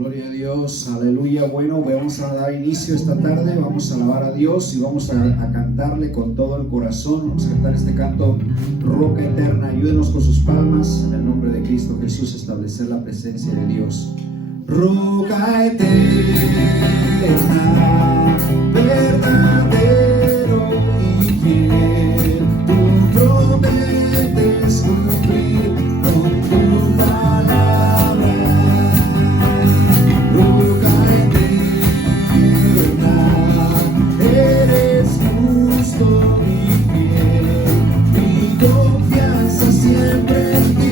Gloria a Dios, aleluya. Bueno, vamos a dar inicio esta tarde, vamos a alabar a Dios y vamos a cantarle con todo el corazón. Vamos a cantar este canto, Roca Eterna. Ayúdenos con sus palmas, en el nombre de Cristo Jesús, establecer la presencia de Dios. Roca eterna, verdadero y fiel, tú prometes cumplir con tu palabra. Roca eterna, eres justo y fiel, mi confianza siempre en ti.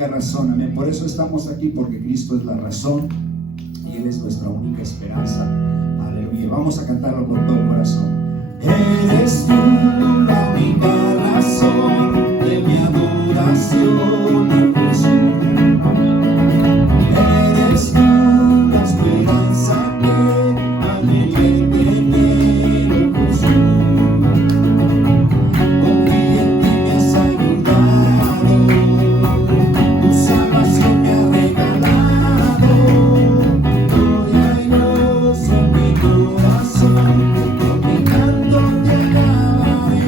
Razón, amén. Por eso estamos aquí, porque Cristo es la razón y Él es nuestra única esperanza. Aleluya. Vamos a cantarlo con todo el corazón. Eres tú la única razón de mi adoración, Jesús. Eres tú la esperanza que anhelé tener, Jesús. Confía en ti, me has ayudado. Corazón, mi canto te alabaré.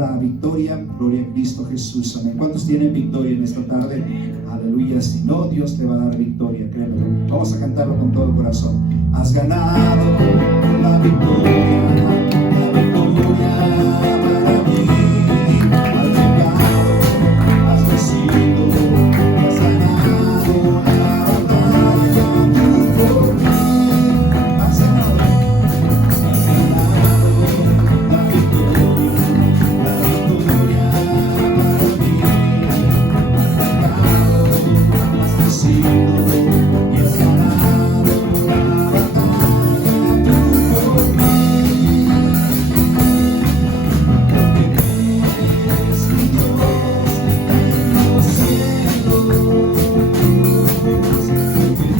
la victoria. Gloria a Cristo Jesús. Amén. ¿Cuántos tienen victoria en esta tarde? Aleluya. Si no, Dios te va a dar victoria, créemelo. Vamos a cantarlo con todo el corazón. Has ganado la victoria para mí. Has llegado, has vencido, has ganado la batalla por mí. Has ganado la victoria para mí. Has vencido y has ganado la batalla por mí. Porque tú eres mi Dios en los cielos. Porque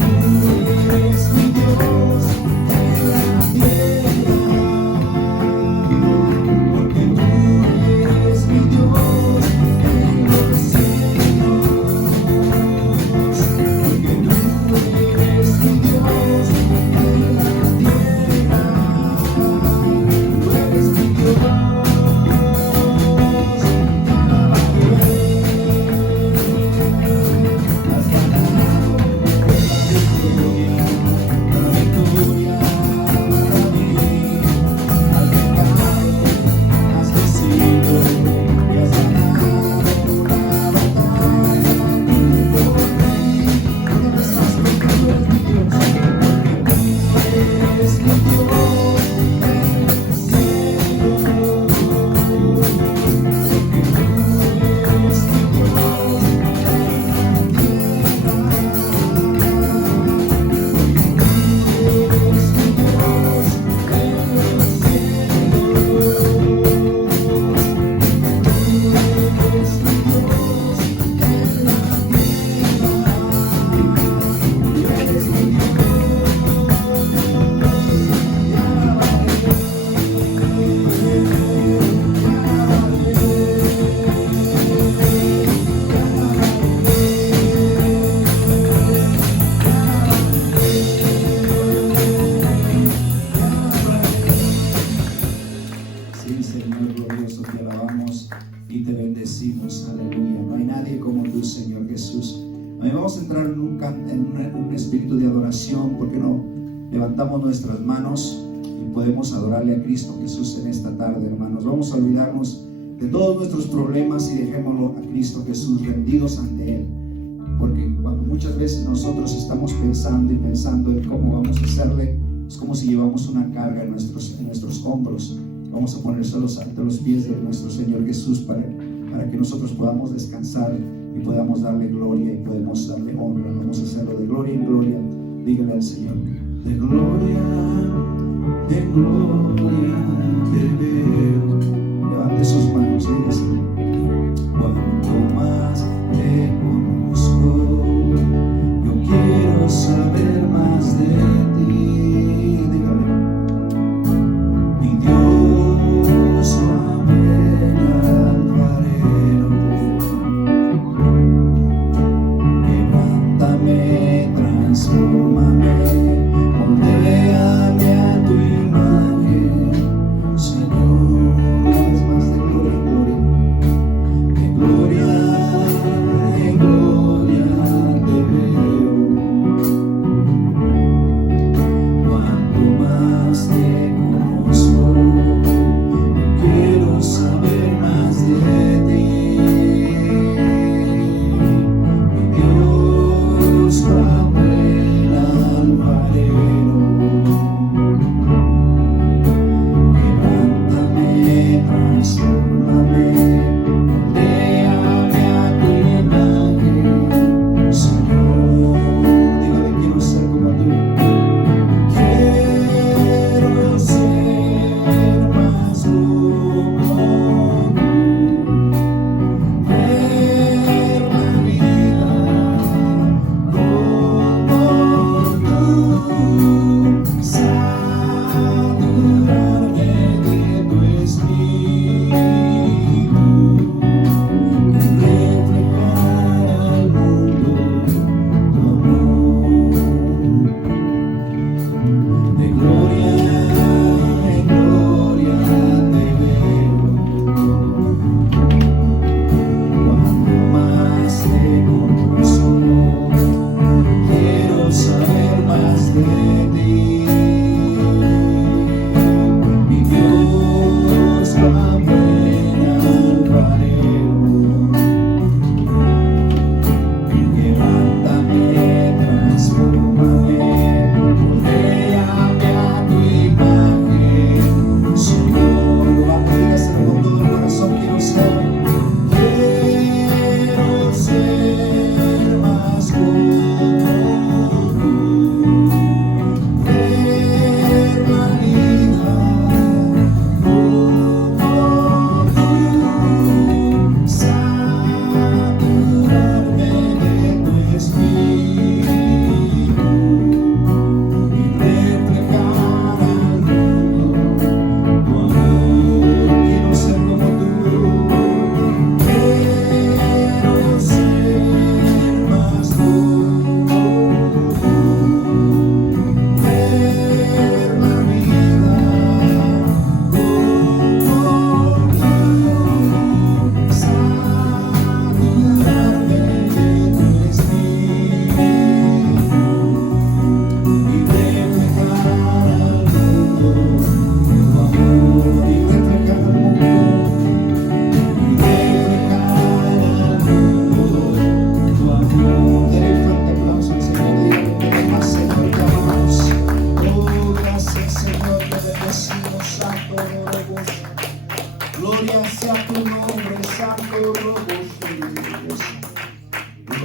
tú eres mi Dios en la tierra. Porque tú eres mi Dios en los cielos. Porque tú eres mi Dios en la tierra. Tú eres mi Dios. Has ganado la victoria para mí. Has llegado, has vencido y has ganado la batalla por mí. Una vez más, porque tú eres mi Dios. Porque tú eres mi Dios en el cielo. Porque tú eres mi Dios en la tierra. Sí, Señor glorioso, te alabamos y te bendecimos. Aleluya. No hay nadie como tú, Señor Jesús. Amén. Vamos a entrar en un espíritu de adoración. ¿Por qué no levantamos nuestras manos y podemos adorarle a Cristo Jesús en esta tarde, hermanos? Vamos a olvidarnos de todos nuestros problemas y dejémoslo a Cristo Jesús, rendidos ante Él. Porque cuando muchas veces nosotros estamos pensando en cómo vamos a hacerle, es como si llevamos una carga en nuestros hombros. Vamos a ponérselos ante los pies de nuestro Señor Jesús para que nosotros podamos descansar y podamos darle gloria y podemos darle honra. Vamos a hacerlo de gloria en gloria. Dígale al Señor: de gloria en gloria te veo. Levante sus manos y diga: cuanto más te conozco, yo quiero saber más de ti. Dígale: mi Dios, amén alfarero, levántame, transfórmame, moldéame a tu imagen, Señor. Una vez más, de gloria en gloria, de gloria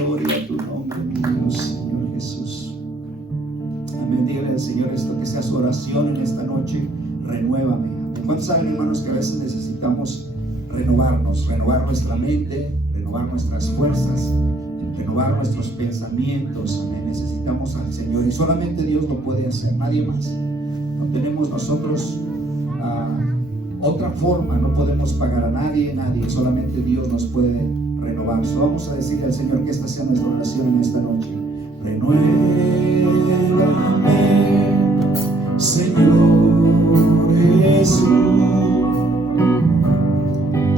Gloria a tu nombre, mi Dios, Señor Jesús. Amén. Dígale al Señor esto, que sea su oración en esta noche. Renuévame. ¿Cuántos saben, hermanos, que a veces necesitamos renovarnos, renovar nuestra mente, renovar nuestras fuerzas, renovar nuestros pensamientos? Amén. Necesitamos al Señor y solamente Dios lo puede hacer, nadie más. No tenemos nosotros otra forma, no podemos pagar a nadie, solamente Dios nos puede renovar. Vamos a decirle al Señor que esta sea nuestra oración en esta noche. Renuévame, Señor Jesús.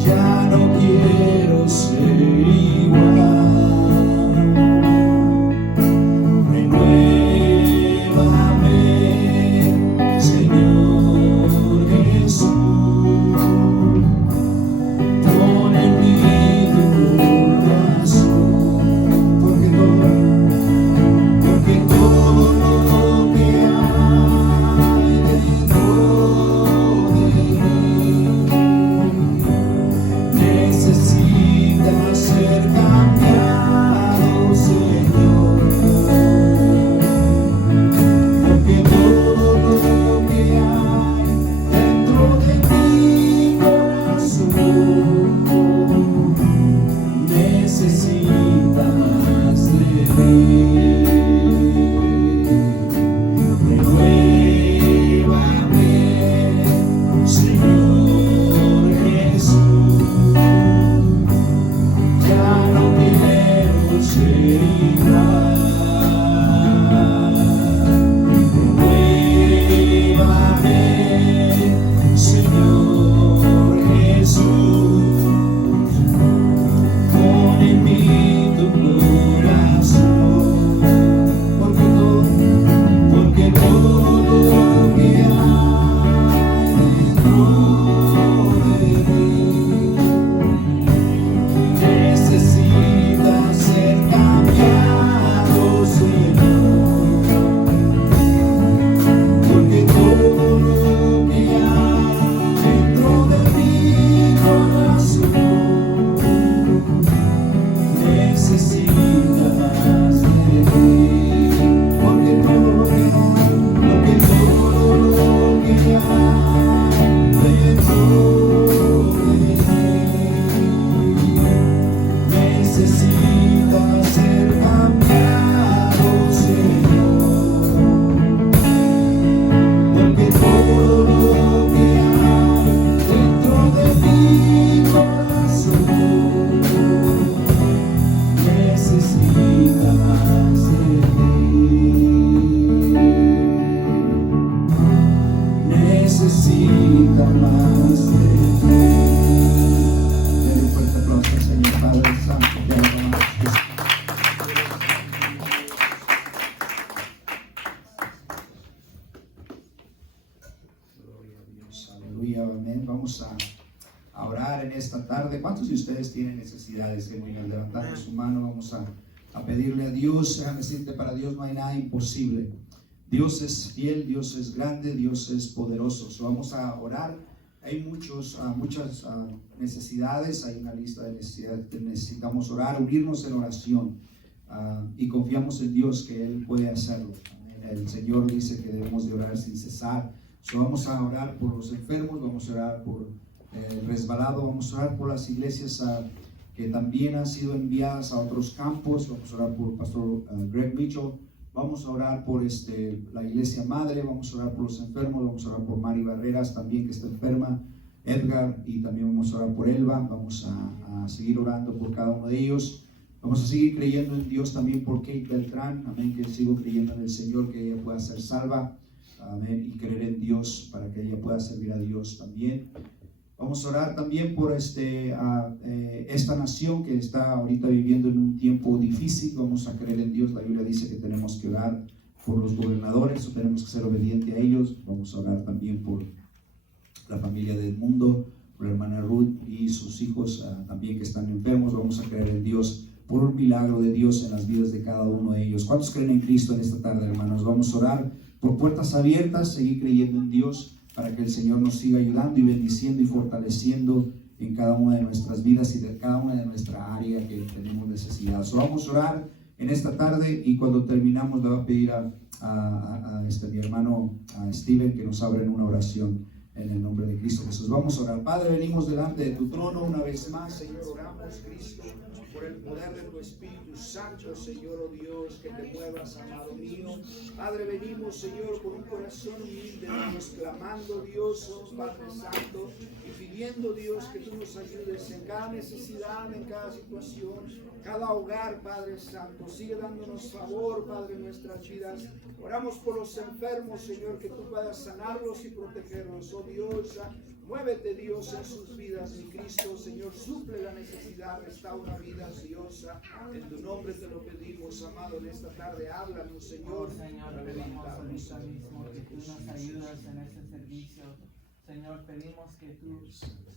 Ya no quiero ser igual. Renuévame, Señor Jesús. Pon en mí tu corazón, porque todo lo que hay dentro de mí necesita ser cambiado, Señor. Porque todo lo que hay dentro de mi corazón necesita más de mí. Renuévame, Señor Jesús. Ya no quiero ser igual. Renuévame, Señor Jesús. Pon en mí tu corazón, porque todo lo que hay dentro de mí necesita ser cambiado, Señor. Porque todo lo que hay dentro de mi corazón necesita más de ti. Porque todo lo que hay dentro de mí necesita ser cambiado, Señor. Porque todo lo que hay dentro de mi corazón necesita más de ti. Necesita más de ti. Denle un fuerte aplauso al Señor Padre Santo. Te alabamos. Gloria a Dios. Aleluya. Amén. Vamos a orar en esta tarde. ¿Cuántos de ustedes tienen necesidades? Levantando su mano, vamos a pedirle a Dios. Déjame decirte, para Dios no hay nada imposible. Dios es fiel, Dios es grande, Dios es poderoso. Vamos a orar. Hay muchas necesidades, hay una lista de necesidades que necesitamos orar, unirnos en oración, y confiamos en Dios que Él puede hacerlo. El Señor dice que debemos de orar sin cesar. Vamos a orar por los enfermos, vamos a orar por el resbalado, vamos a orar por las iglesias que también han sido enviadas a otros campos. Vamos a orar por el pastor Greg Mitchell. Vamos a orar por la iglesia madre, vamos a orar por los enfermos, vamos a orar por Mari Barreras también, que está enferma, Edgar, y también vamos a orar por Elba. Vamos a seguir orando por cada uno de ellos. Vamos a seguir creyendo en Dios también por Kate Beltrán, amén, que sigo creyendo en el Señor, que ella pueda ser salva, amén, y creer en Dios para que ella pueda servir a Dios también. Vamos a orar también por esta nación que está ahorita viviendo en un tiempo difícil. Vamos a creer en Dios. La Biblia dice que tenemos que orar por los gobernadores, o tenemos que ser obedientes a ellos. Vamos a orar también por la familia del mundo, por la hermana Ruth y sus hijos también que están enfermos. Vamos a creer en Dios por un milagro de Dios en las vidas de cada uno de ellos. ¿Cuántos creen en Cristo en esta tarde, hermanos? Vamos a orar por puertas abiertas, seguir creyendo en Dios, para que el Señor nos siga ayudando y bendiciendo y fortaleciendo en cada una de nuestras vidas y de cada una de nuestra área que tenemos necesidad. Vamos a orar en esta tarde y cuando terminamos le voy a pedir a mi hermano a Steven que nos abra en una oración en el nombre de Cristo Jesús. Vamos a orar. Padre, venimos delante de tu trono una vez más, Señor, oramos, Cristo, por el poder de tu Espíritu Santo, Señor, oh Dios, que te muevas, amado mío. Padre, venimos, Señor, con un corazón humilde, Dios, clamando, Dios, oh Padre Santo, y pidiendo, Dios, que tú nos ayudes en cada necesidad, en cada situación, cada hogar, Padre Santo. Sigue dándonos favor, Padre, en nuestras vidas. Oramos por los enfermos, Señor, que tú puedas sanarlos y protegerlos, oh Dios. Muévete, Dios, en sus vidas, mi Cristo, Señor, suple la necesidad, restaura vidas, Dios. En tu nombre te lo pedimos, amado, en esta tarde. Háblanos, Señor. Señor, pedimos ahorita mismo que tú nos ayudes en este servicio. Señor, pedimos que tú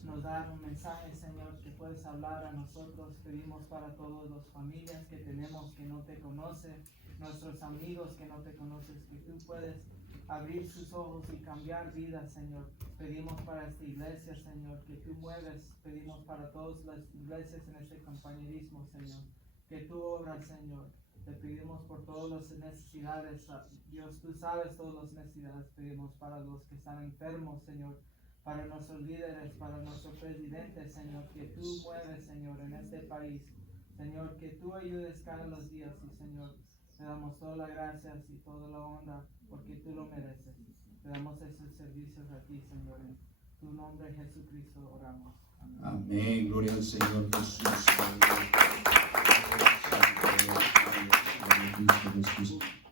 nos das un mensaje, Señor, que puedes hablar a nosotros. Pedimos para todas las familias que tenemos que no te conocen, nuestros amigos que no te conocen, que tú puedes abrir sus ojos y cambiar vidas, Señor. Pedimos para esta iglesia, Señor, que tú mueves. Pedimos para todas las iglesias en este compañerismo, Señor, que tú obras, Señor. Te pedimos por todas las necesidades, Dios, tú sabes todas las necesidades. Pedimos para los que están enfermos, Señor, para nuestros líderes, para nuestro presidente, Señor, que tú mueves, Señor, en este país. Señor, que tú ayudes cada los días y, Señor, te damos todas las gracias y toda la honra porque tú lo mereces. Te damos esos servicios a ti, Señor. En tu nombre, Jesucristo, oramos. Amén. Amén. Gloria al Señor Jesús.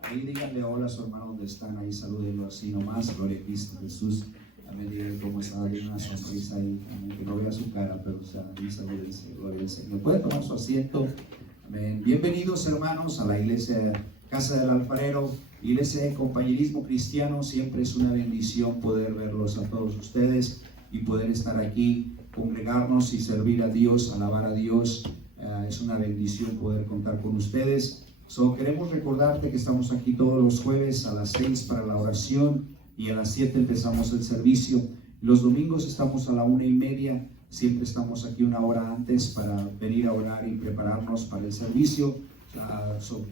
Ahí díganle hola a su hermano donde están, ahí salúdenlo así nomás. Gloria a Cristo Jesús. Amén. Díganle cómo está, hay una sonrisa ahí. Amén. Que no vea su cara, pero o sea, ahí salúdense. Gloria al Señor. Puede tomar su asiento. Amén. Bienvenidos, hermanos, a la iglesia Casa del Alfarero, iglesia de compañerismo cristiano. Siempre es una bendición poder verlos a todos ustedes y poder estar aquí, congregarnos y servir a Dios, alabar a Dios. Es una bendición poder contar con ustedes. Queremos recordarte que estamos aquí todos los jueves a las 6 para la oración y a las 7 empezamos el servicio. Los domingos estamos a la 1:30. Siempre estamos aquí una hora antes para venir a orar y prepararnos para el servicio.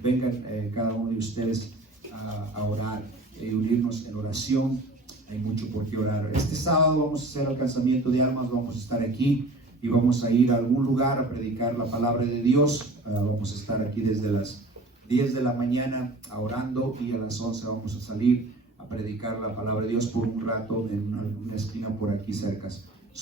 Vengan cada uno de ustedes a orar y unirnos en oración. Hay mucho por qué orar. Este sábado vamos a hacer alcanzamiento de almas. Vamos a estar aquí y vamos a ir a algún lugar a predicar la palabra de Dios. Vamos a estar aquí desde las 10 de la mañana orando y a las 11 vamos a salir a predicar la palabra de Dios por un rato en una esquina por aquí cerca.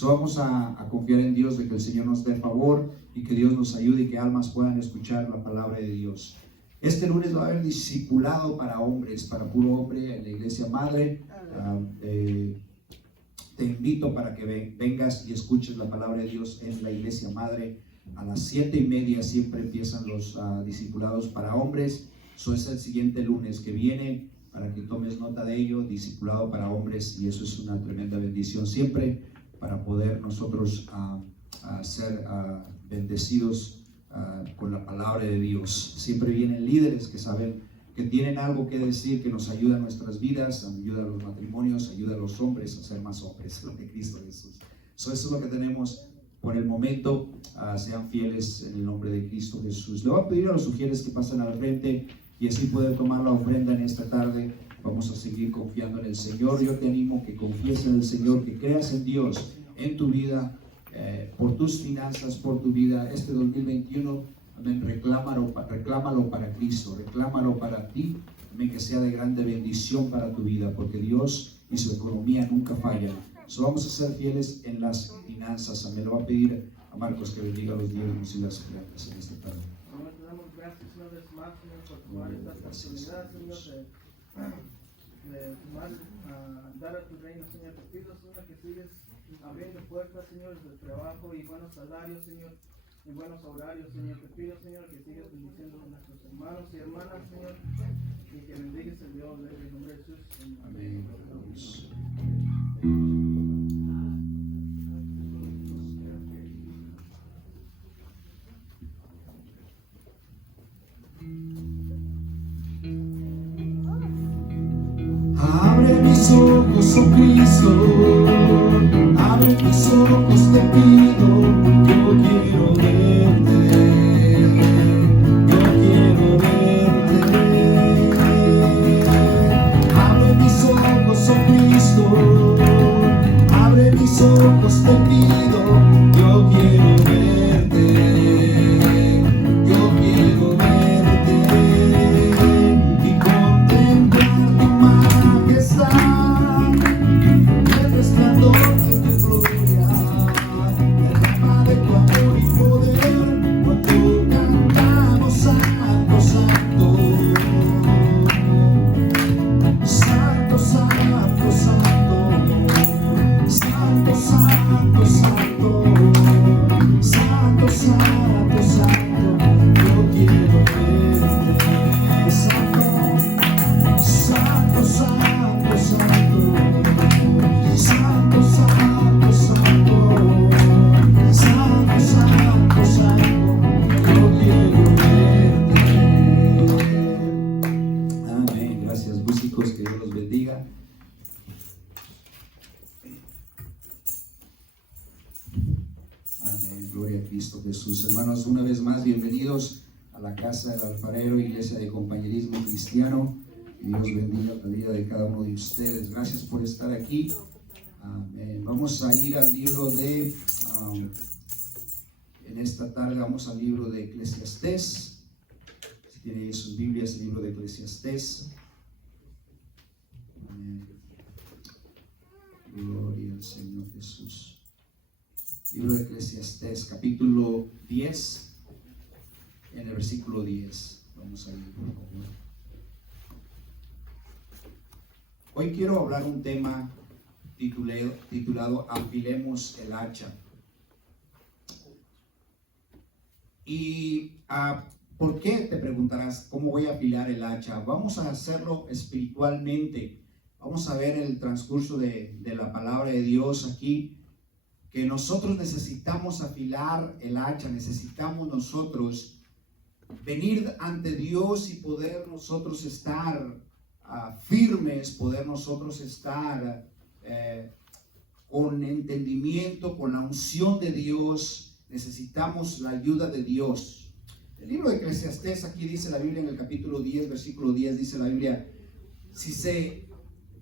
Vamos a confiar en Dios de que el Señor nos dé favor y que Dios nos ayude y que almas puedan escuchar la palabra de Dios. Este lunes va a haber discipulado para hombres, para puro hombre en la iglesia madre. Te invito para que vengas y escuches la palabra de Dios en la iglesia madre. A las 7:30 siempre empiezan los discipulados para hombres. Eso es el siguiente lunes que viene, para que tomes nota de ello, discipulado para hombres, y eso es una tremenda bendición siempre para poder nosotros ser bendecidos con la palabra de Dios. Siempre vienen líderes que saben que tienen algo que decir, que nos ayuda en nuestras vidas, ayuda a los matrimonios, ayuda a los hombres a ser más hombres, lo de Cristo Jesús. Eso es lo que tenemos por el momento. Sean fieles en el nombre de Cristo Jesús. Le voy a pedir a los sugieres que pasen al frente y así poder tomar la ofrenda en esta tarde. Vamos a seguir confiando en el Señor. Yo te animo que confíes en el Señor, que creas en Dios, en tu vida, por tus finanzas, por tu vida. Este 2021, amén, reclámalo para Cristo, reclámalo para ti, amén, que sea de grande bendición para tu vida, porque Dios y su economía nunca fallan. Vamos a ser fieles en las finanzas. Amén. Le voy a pedir a Marcos que bendiga los diezmos y las ofrendas en esta tarde. Te damos gracias una vez más, Señor, por tomar esta oportunidad, Señor, de dar a tu reino, Señor. Te pido, Señor, que sigues abriendo puertas, Señor, de trabajo y buenos salarios, Señor, y buenos horarios, Señor. Te pido, Señor, que sigas bendiciendo a nuestros hermanos y hermanas, Señor, y que bendigas el Dios en el nombre de Jesús. Amén. Abre mis ojos, oh Cristo, abre mis ojos, te pido, yo quiero verte, yo quiero verte. Abre mis ojos, oh Cristo, abre mis ojos, te pido, yo quiero verte, yo quiero verte y contemplar tu majestad, el resplandor de tu gloria, derrama de tu amor y poder, cuando cantamos santo, santo, santo, santo, santo, santo, santo, santo, santo, santo, santo, yo quiero verte, santo, santo, santo, santo, santo, santo, santo, santo, santo, santo, yo quiero verte. Amén. Gracias, músicos, que Dios los bendiga. Amén, gloria a Cristo Jesús. Hermanos, una vez más, bienvenidos a la casa del alfarero, iglesia de compañerismo cristiano. Que Dios bendiga la vida de cada uno de ustedes. Gracias por estar aquí. Amén. Vamos a ir al libro de, en esta tarde vamos al libro de Eclesiastés. Si tienen sus Biblias, el libro de Eclesiastés. Amén. Gloria al Señor Jesús. Libro de Eclesiastés, capítulo 10, en el versículo 10. Vamos a ir, por favor. Hoy quiero hablar un tema titulado Afilemos el hacha. Y ¿por qué? Te preguntarás, ¿cómo voy a afilar el hacha? Vamos a hacerlo espiritualmente. Vamos a ver el transcurso de la palabra de Dios aquí, que nosotros necesitamos afilar el hacha, necesitamos nosotros venir ante Dios y poder nosotros estar firmes, poder nosotros estar con entendimiento, con la unción de Dios. Necesitamos la ayuda de Dios. El libro de Eclesiastés, aquí dice la Biblia en el capítulo 10, versículo 10, dice la Biblia: si se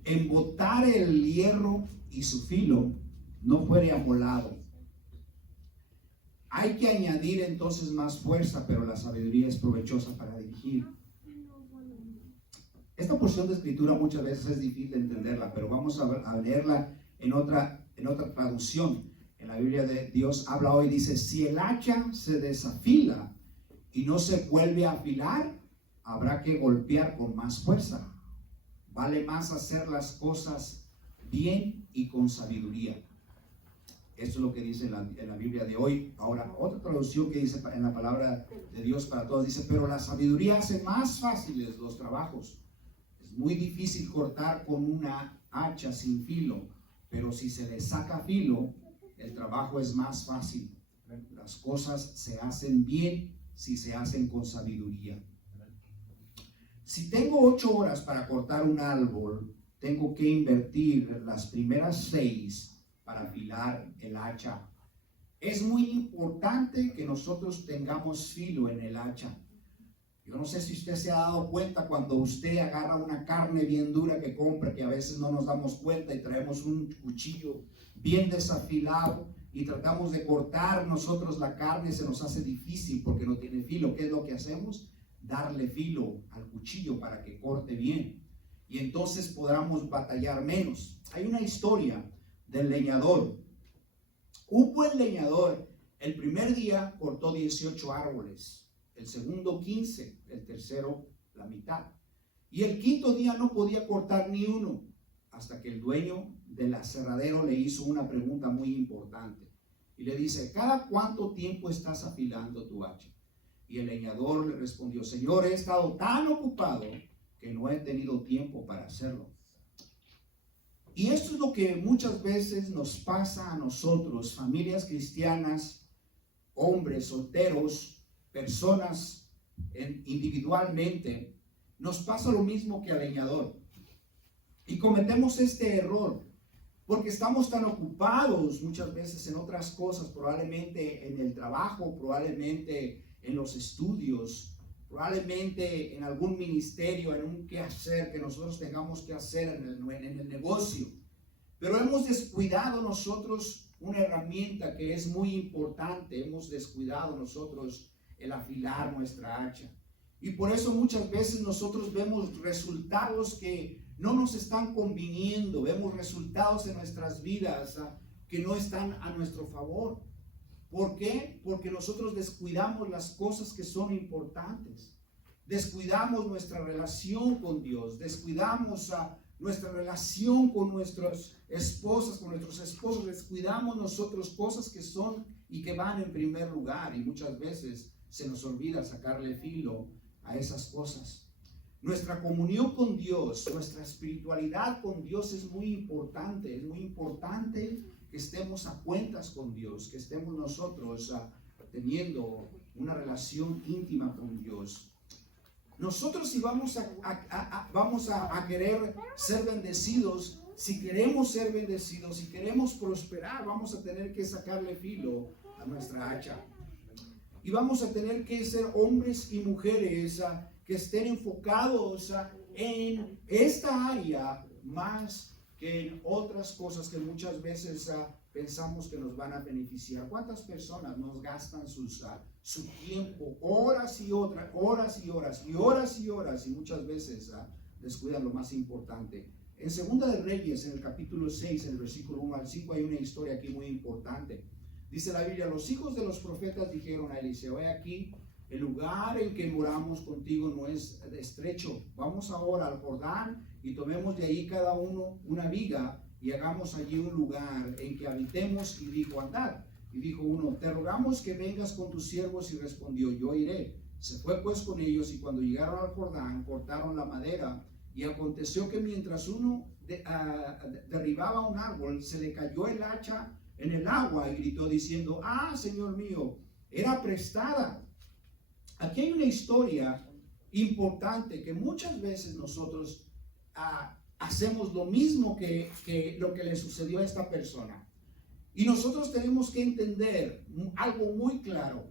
embotare el hierro y su filo no fuere amolado. Hay que añadir entonces más fuerza, pero la sabiduría es provechosa para dirigir. Esta porción de escritura muchas veces es difícil de entenderla, pero vamos a leerla en otra traducción. En la Biblia de Dios habla hoy, dice: si el hacha se desafila y no se vuelve a afilar, habrá que golpear con más fuerza. Vale más hacer las cosas bien y con sabiduría. Esto es lo que dice en la Biblia de hoy. Ahora, otra traducción que dice en la palabra de Dios para todos, dice: pero la sabiduría hace más fáciles los trabajos. Es muy difícil cortar con una hacha sin filo, pero si se le saca filo, el trabajo es más fácil. Las cosas se hacen bien si se hacen con sabiduría. Si tengo 8 horas para cortar un árbol, tengo que invertir las primeras 6 para afilar el hacha. Es muy importante que nosotros tengamos filo en el hacha. Yo no sé si usted se ha dado cuenta cuando usted agarra una carne bien dura que compra, que a veces no nos damos cuenta y traemos un cuchillo bien desafilado y tratamos de cortar nosotros la carne, se nos hace difícil porque no tiene filo. ¿Qué es lo que hacemos? Darle filo al cuchillo para que corte bien y entonces podamos batallar menos. Hay una historia del leñador. Un buen leñador, el primer día cortó 18 árboles, el segundo 15, el tercero la mitad, y el quinto día no podía cortar ni uno, hasta que el dueño del aserradero le hizo una pregunta muy importante y le dice: ¿cada cuánto tiempo estás afilando tu hacha? Y el leñador le respondió: Señor, he estado tan ocupado que no he tenido tiempo para hacerlo. Y esto es lo que muchas veces nos pasa a nosotros, familias cristianas, hombres solteros, personas individualmente. Nos pasa lo mismo que al leñador. Y cometemos este error Porque estamos tan ocupados muchas veces en otras cosas, probablemente en el trabajo, probablemente en los estudios, probablemente en algún ministerio, en un quehacer que nosotros tengamos que hacer en el negocio. Pero hemos descuidado nosotros una herramienta que es muy importante. Hemos descuidado nosotros el afilar nuestra hacha. Y por eso muchas veces nosotros vemos resultados que no nos están conviniendo, vemos resultados en nuestras vidas que no están a nuestro favor. ¿Por qué? Porque nosotros descuidamos las cosas que son importantes. Descuidamos nuestra relación con Dios, descuidamos nuestra relación con nuestras esposas, con nuestros esposos, descuidamos nosotros cosas que son y que van en primer lugar, y muchas veces se nos olvida sacarle filo a esas cosas. Nuestra comunión con Dios, nuestra espiritualidad con Dios es muy importante que estemos a cuentas con Dios, que estemos nosotros teniendo una relación íntima con Dios. Nosotros si vamos a querer ser bendecidos, si queremos ser bendecidos, si queremos prosperar, vamos a tener que sacarle filo a nuestra hacha. Y vamos a tener que ser hombres y mujeres que estén enfocados en esta área más que en otras cosas que muchas veces pensamos que nos van a beneficiar. ¿Cuántas personas nos gastan su tiempo, horas y horas, y muchas veces descuidan lo más importante? En Segunda de Reyes, en el capítulo 6, en el versículo 1 al 5, hay una historia aquí muy importante. Dice la Biblia: los hijos de los profetas dijeron a Eliseo: he aquí, el lugar en que moramos contigo no es estrecho. Vamos ahora al Jordán y tomemos de ahí cada uno una viga y hagamos allí un lugar en que habitemos. Y dijo: andad. Y dijo uno: te rogamos que vengas con tus siervos. Y respondió: yo iré. Se fue pues con ellos, y cuando llegaron al Jordán, cortaron la madera. Y aconteció que mientras uno derribaba un árbol, se le cayó el hacha en el agua, y gritó diciendo: ah, Señor mío, era prestada. Aquí hay una historia importante que muchas veces nosotros hacemos lo mismo que lo que le sucedió a esta persona. Y nosotros tenemos que entender algo muy claro.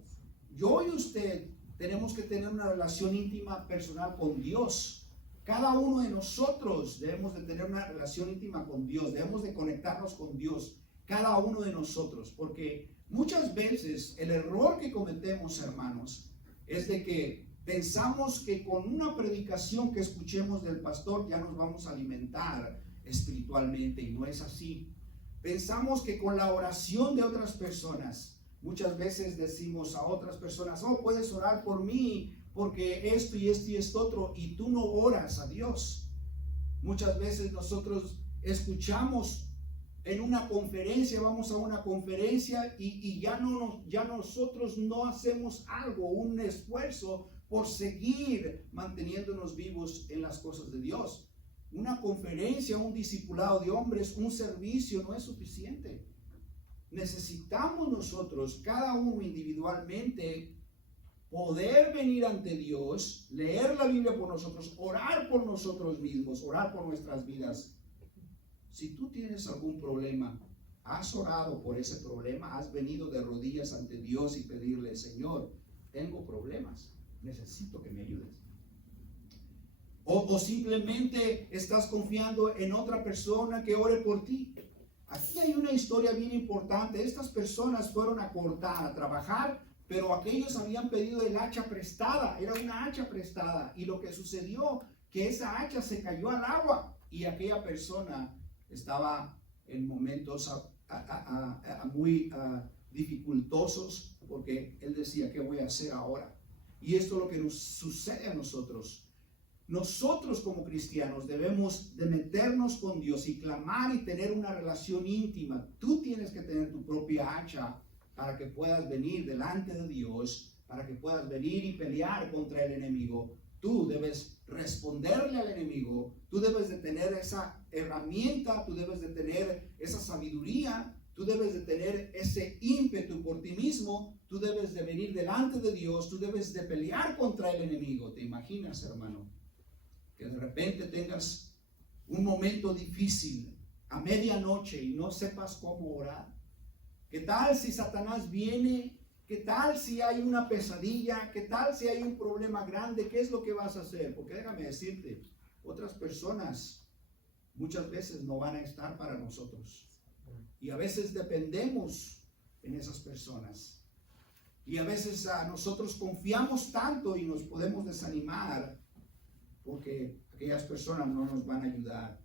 Yo y usted tenemos que tener una relación íntima personal con Dios. Cada uno de nosotros debemos de tener una relación íntima con Dios. Debemos de conectarnos con Dios. Cada uno de nosotros. Porque muchas veces el error que cometemos, hermanos, es de que pensamos que con una predicación que escuchemos del pastor ya nos vamos a alimentar espiritualmente, y no es así. Pensamos que con la oración de otras personas, muchas veces decimos a otras personas: oh, puedes orar por mí porque esto y esto y esto otro, y tú no oras a Dios. Muchas veces nosotros escuchamos en una conferencia, vamos a una conferencia y ya nosotros no hacemos algo, un esfuerzo por seguir manteniéndonos vivos en las cosas de Dios. Una conferencia, un discipulado de hombres, un servicio no es suficiente. Necesitamos nosotros, cada uno individualmente, poder venir ante Dios, leer la Biblia por nosotros, orar por nosotros mismos, orar por nuestras vidas. Si tú tienes algún problema, has orado por ese problema, has venido de rodillas ante Dios y pedirle: Señor, tengo problemas, necesito que me ayudes. O simplemente estás confiando en otra persona que ore por ti. Aquí hay una historia bien importante. Estas personas fueron a cortar, a trabajar, pero aquellos habían pedido el hacha prestada, era una hacha prestada. Y lo que sucedió, que esa hacha se cayó al agua, y aquella persona estaba en momentos muy dificultosos, porque él decía: ¿qué voy a hacer ahora? Y esto es lo que nos sucede a nosotros. Nosotros como cristianos debemos de meternos con Dios y clamar y tener una relación íntima. Tú tienes que tener tu propia hacha para que puedas venir delante de Dios, para que puedas venir y pelear contra el enemigo. Tú debes responderle al enemigo, tú debes de tener esa herramienta, tú debes de tener esa sabiduría, tú debes de tener ese ímpetu por ti mismo, tú debes de venir delante de Dios, tú debes de pelear contra el enemigo. ¿Te imaginas, hermano, que de repente tengas un momento difícil? a medianoche y no sepas cómo orar? ¿Qué tal si Satanás viene? ¿Qué tal si hay una pesadilla? ¿Qué tal si hay un problema grande? ¿Qué es lo que vas a hacer? Porque déjame decirte, otras personas muchas veces no van a estar para nosotros. Y a veces dependemos en esas personas. Y a veces nosotros confiamos tanto y nos podemos desanimar porque aquellas personas no nos van a ayudar.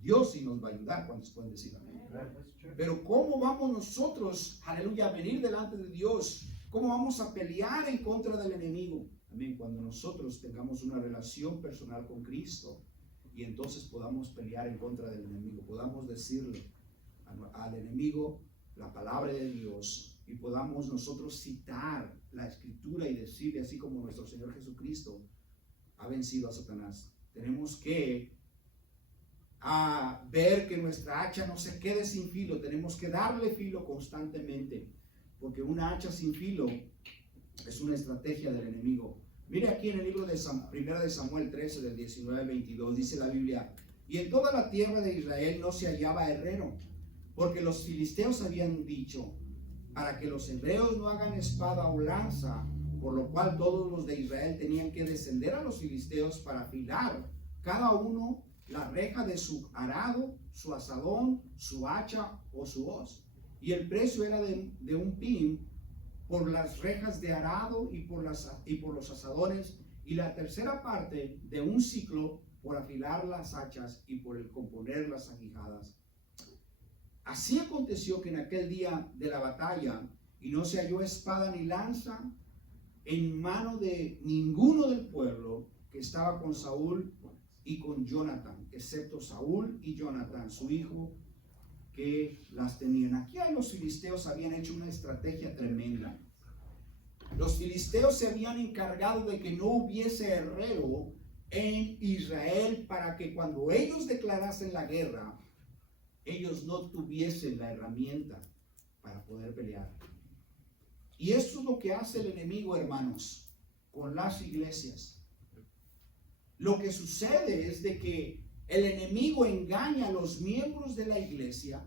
Dios sí nos va a ayudar cuando se pueden decir amén. Pero ¿cómo vamos nosotros, aleluya, a venir delante de Dios? ¿Cómo vamos a pelear en contra del enemigo? Amén. Cuando nosotros tengamos una relación personal con Cristo y entonces podamos pelear en contra del enemigo, podamos decirle al enemigo la palabra de Dios y podamos nosotros citar la escritura y decirle, así como nuestro Señor Jesucristo ha vencido a Satanás. Tenemos que ver que nuestra hacha no se quede sin filo. Tenemos que darle filo constantemente, porque una hacha sin filo es una estrategia del enemigo. Mire aquí en el libro de 1 de Samuel 13, del 19 al 22, dice la Biblia: y en toda la tierra de Israel no se hallaba herrero, porque los filisteos habían dicho, para que los hebreos no hagan espada o lanza, por lo cual todos los de Israel tenían que descender a los filisteos para afilar cada uno la reja de su arado, su asadón, su hacha o su hoz. Y el precio era de un pin por las rejas de arado y por los asadones, y la tercera parte de un siclo por afilar las hachas y por el componer las aguijadas. Así aconteció que en aquel día de la batalla, y no se halló espada ni lanza en mano de ninguno del pueblo que estaba con Saúl y con Jonatán, excepto Saúl y Jonatán, su hijo, que las tenían. Aquí los filisteos habían hecho una estrategia tremenda. Los filisteos se habían encargado de que no hubiese herrero en Israel, para que cuando ellos declarasen la guerra, ellos no tuviesen la herramienta para poder pelear. Y eso es lo que hace el enemigo, hermanos, con las iglesias. Lo que sucede es de que el enemigo engaña a los miembros de la iglesia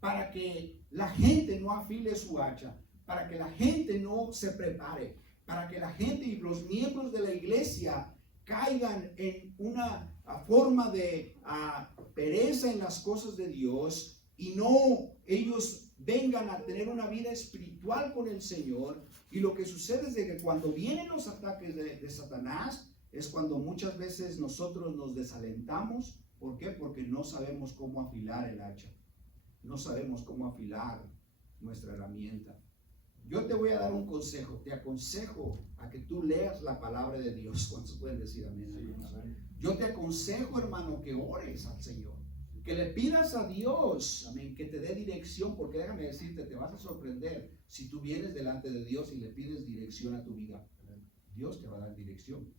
para que la gente no afile su hacha, para que la gente no se prepare, para que la gente y los miembros de la iglesia caigan en una forma de pereza en las cosas de Dios y no ellos vengan a tener una vida espiritual con el Señor. Y lo que sucede es de que cuando vienen los ataques de Satanás, es cuando muchas veces nosotros nos desalentamos. ¿Por qué? Porque no sabemos cómo afilar el hacha. No sabemos cómo afilar nuestra herramienta. Yo te voy a dar un consejo. Te aconsejo a que tú leas la palabra de Dios. ¿Cuántos pueden decir amén? Sí. Yo te aconsejo, hermano, que ores al Señor. Que le pidas a Dios, amén, que te dé dirección. Porque déjame decirte, te vas a sorprender si tú vienes delante de Dios y le pides dirección a tu vida. Dios te va a dar dirección.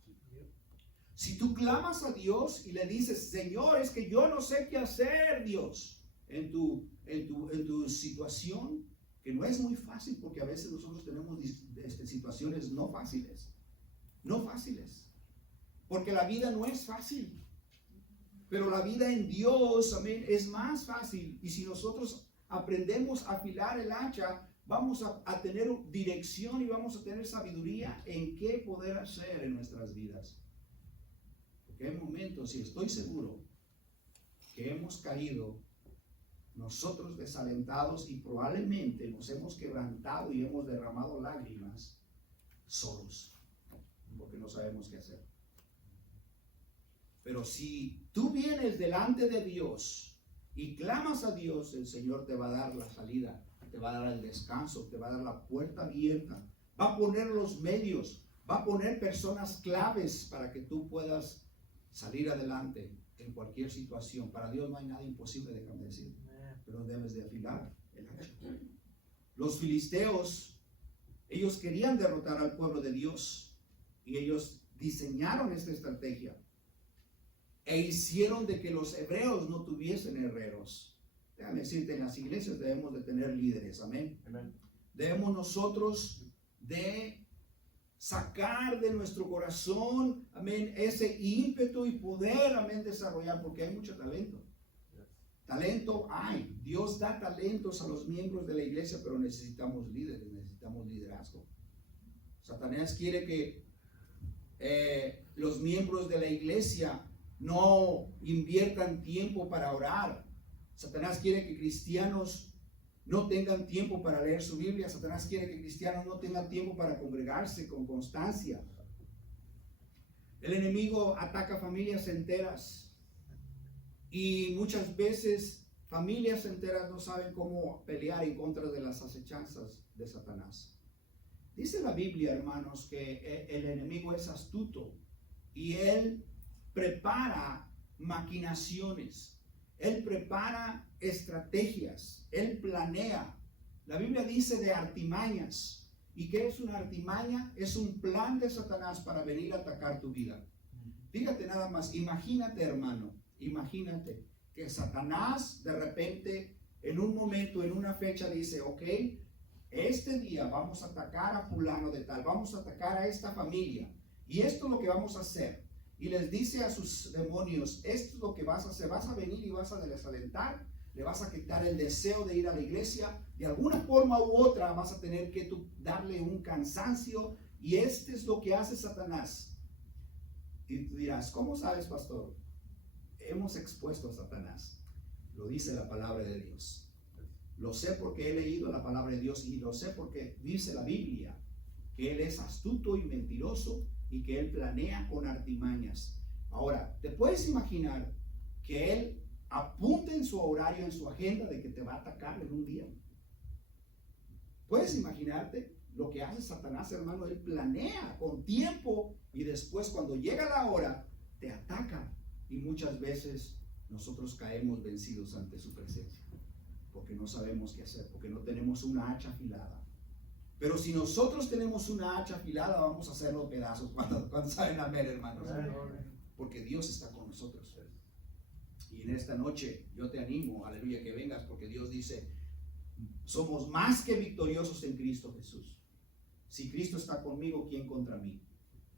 Si tú clamas a Dios y le dices, Señor, es que yo no sé qué hacer, Dios, en tu situación, que no es muy fácil, porque a veces nosotros tenemos situaciones no fáciles, porque la vida no es fácil, pero la vida en Dios, amén, es más fácil. Y si nosotros aprendemos a afilar el hacha, vamos a tener dirección y vamos a tener sabiduría en qué poder hacer en nuestras vidas. Porque hay momentos, y estoy seguro, que hemos caído nosotros desalentados y probablemente nos hemos quebrantado y hemos derramado lágrimas solos, porque no sabemos qué hacer. Pero si tú vienes delante de Dios y clamas a Dios, el Señor te va a dar la salida, te va a dar el descanso, te va a dar la puerta abierta, va a poner los medios, va a poner personas claves para que tú puedas salir adelante en cualquier situación. Para Dios no hay nada imposible, déjame decir, pero debes de afilar el hacha. Los filisteos, ellos querían derrotar al pueblo de Dios y ellos diseñaron esta estrategia e hicieron de que los hebreos no tuviesen herreros. Déjame decirte, en las iglesias debemos de tener líderes, amén. Debemos nosotros de sacar de nuestro corazón, amén, ese ímpetu y poder, amén, desarrollar, porque hay mucho talento. Talento hay. Dios da talentos a los miembros de la iglesia, pero necesitamos líderes, necesitamos liderazgo. Satanás quiere que los miembros de la iglesia no inviertan tiempo para orar. Satanás quiere que cristianos no tengan tiempo para leer su Biblia. Satanás quiere que cristianos no tengan tiempo para congregarse con constancia. El enemigo ataca familias enteras y muchas veces familias enteras no saben cómo pelear en contra de las acechanzas de Satanás. Dice la Biblia, hermanos, que el enemigo es astuto y él prepara maquinaciones, él prepara estrategias, él planea. La Biblia dice de artimañas. ¿Y qué es una artimaña? Es un plan de Satanás para venir a atacar tu vida. Fíjate nada más, imagínate, hermano, imagínate que Satanás de repente en un momento, en una fecha dice, ok, este día vamos a atacar a fulano de tal, vamos a atacar a esta familia y esto es lo que vamos a hacer. Y les dice a sus demonios, esto es lo que vas a hacer, vas a venir y vas a desalentar, le vas a quitar el deseo de ir a la iglesia, de alguna forma u otra vas a tener que darle un cansancio y este es lo que hace Satanás. Y tú dirás, ¿cómo sabes, pastor? Hemos expuesto a Satanás, lo dice la palabra de Dios. Lo sé porque he leído la palabra de Dios y lo sé porque dice la Biblia que Él es astuto y mentiroso y que Él planea con artimañas. Ahora, ¿te puedes imaginar que Él apunte en su horario, en su agenda de que te va a atacar en un día? ¿Puedes imaginarte lo que hace Satanás, hermano? Él planea con tiempo y después cuando llega la hora te ataca y muchas veces nosotros caemos vencidos ante su presencia. Porque no sabemos qué hacer, porque no tenemos una hacha afilada. Pero si nosotros tenemos una hacha afilada, vamos a hacerlo pedazos. ¿Cuántos saben amén, hermanos? Porque Dios está con nosotros. Y en esta noche yo te animo, aleluya, que vengas, porque Dios dice, somos más que victoriosos en Cristo Jesús. Si Cristo está conmigo, ¿quién contra mí?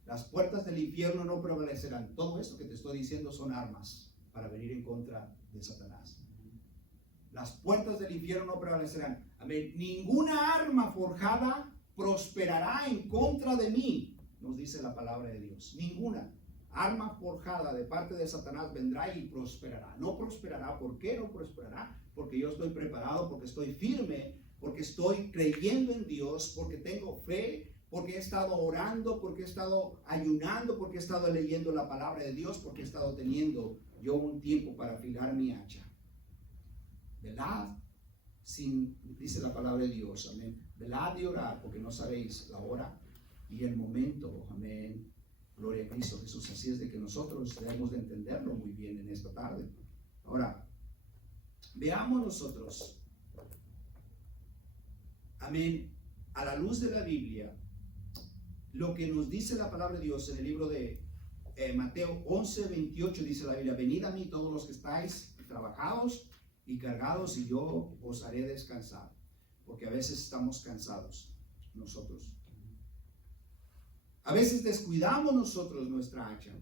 Las puertas del infierno no prevalecerán. Todo esto que te estoy diciendo son armas para venir en contra de Satanás. Las puertas del infierno no prevalecerán. Amén. Ninguna arma forjada prosperará en contra de mí, nos dice la palabra de Dios. Ninguna arma forjada de parte de Satanás vendrá y prosperará. No prosperará. ¿Por qué no prosperará? Porque yo estoy preparado, porque estoy firme, porque estoy creyendo en Dios, porque tengo fe, porque he estado orando, porque he estado ayunando, porque he estado leyendo la palabra de Dios, porque he estado teniendo yo un tiempo para afilar mi hacha. Velad, dice la palabra de Dios, amén. Velad y orar, porque no sabéis la hora y el momento, amén. Gloria a Cristo Jesús. Así es de que nosotros debemos de entenderlo muy bien en esta tarde. Ahora, veamos nosotros, amén, a la luz de la Biblia, lo que nos dice la palabra de Dios en el libro de Mateo 11:28, dice la Biblia, venid a mí todos los que estáis trabajados y cargados y yo os haré descansar, porque a veces estamos cansados nosotros. A veces descuidamos nosotros nuestra hacha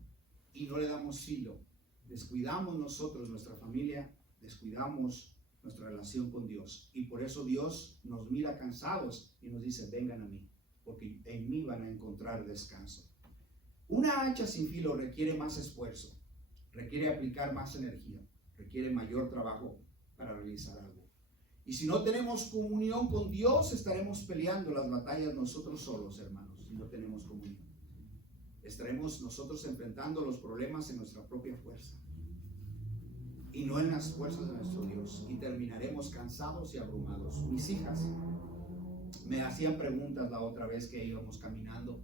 y no le damos filo. Descuidamos nosotros nuestra familia, descuidamos nuestra relación con Dios. Y por eso Dios nos mira cansados y nos dice, vengan a mí, porque en mí van a encontrar descanso. Una hacha sin filo requiere más esfuerzo, requiere aplicar más energía, requiere mayor trabajo para realizar algo. Y si no tenemos comunión con Dios, estaremos peleando las batallas nosotros solos, hermanos, si no tenemos comunión. Estaremos nosotros enfrentando los problemas en nuestra propia fuerza y no en las fuerzas de nuestro Dios, y terminaremos cansados y abrumados. Mis hijas me hacían preguntas la otra vez que íbamos caminando,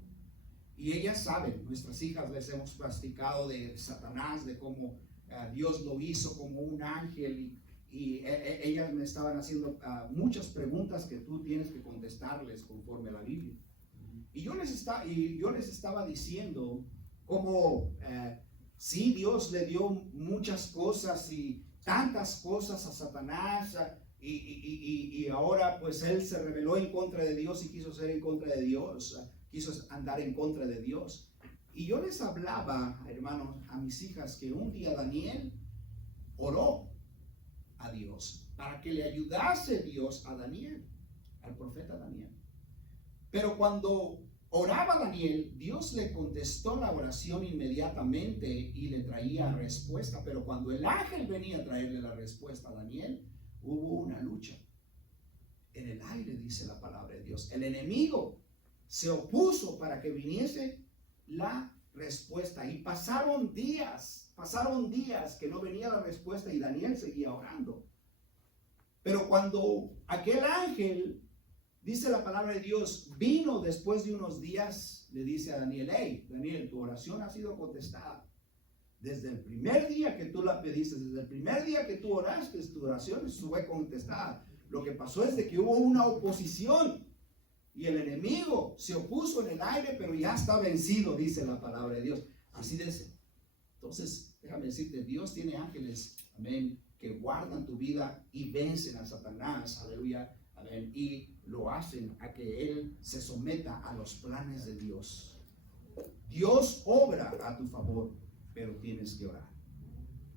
y ellas saben, nuestras hijas les hemos platicado de Satanás, de cómo Dios lo hizo como un ángel, y ellas me estaban haciendo muchas preguntas que tú tienes que contestarles conforme a la Biblia. Y yo les estaba diciendo cómo sí, Dios le dio muchas cosas y tantas cosas a Satanás, y ahora pues él se rebeló en contra de Dios y quiso ser en contra de Dios, quiso andar en contra de Dios. Y yo les hablaba, hermanos, a mis hijas, que un día Daniel oró a Dios, para que le ayudase Dios a Daniel, al profeta Daniel. Pero cuando oraba Daniel, Dios le contestó la oración inmediatamente y le traía respuesta. Pero cuando el ángel venía a traerle la respuesta a Daniel, hubo una lucha. En el aire, dice la palabra de Dios. El enemigo se opuso para que viniese la respuesta. Y pasaron días que no venía la respuesta y Daniel seguía orando. Pero cuando aquel ángel, dice la palabra de Dios, vino después de unos días, le dice a Daniel: hey, Daniel, tu oración ha sido contestada. Desde el primer día que tú la pediste, desde el primer día que tú oraste, tu oración fue contestada. Lo que pasó es de que hubo una oposición y el enemigo se opuso en el aire, pero ya está vencido, dice la palabra de Dios. Así dice. Entonces, déjame decirte, Dios tiene ángeles, amén, que guardan tu vida y vencen a Satanás, aleluya, amén, y lo hacen a que él se someta a los planes de Dios. Dios obra a tu favor, pero tienes que orar.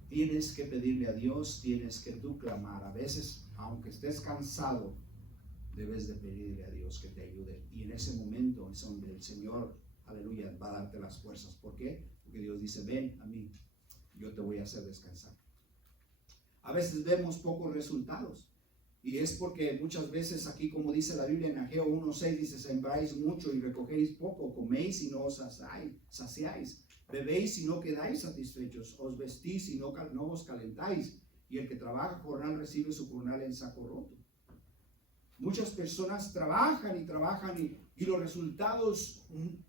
Tienes que pedirle a Dios, tienes que tú clamar. A veces, aunque estés cansado, debes de pedirle a Dios que te ayude. Y en ese momento es donde el Señor, aleluya, va a darte las fuerzas. ¿Por qué? Porque Dios dice: ven a mí, yo te voy a hacer descansar. A veces vemos pocos resultados. Y es porque muchas veces aquí, como dice la Biblia en Ageo 1:6, dice: sembráis mucho y recogéis poco, coméis y no os saciáis, bebéis y no quedáis satisfechos, os vestís y no os calentáis, y el que trabaja jornal recibe su jornal en saco roto. Muchas personas trabajan y los resultados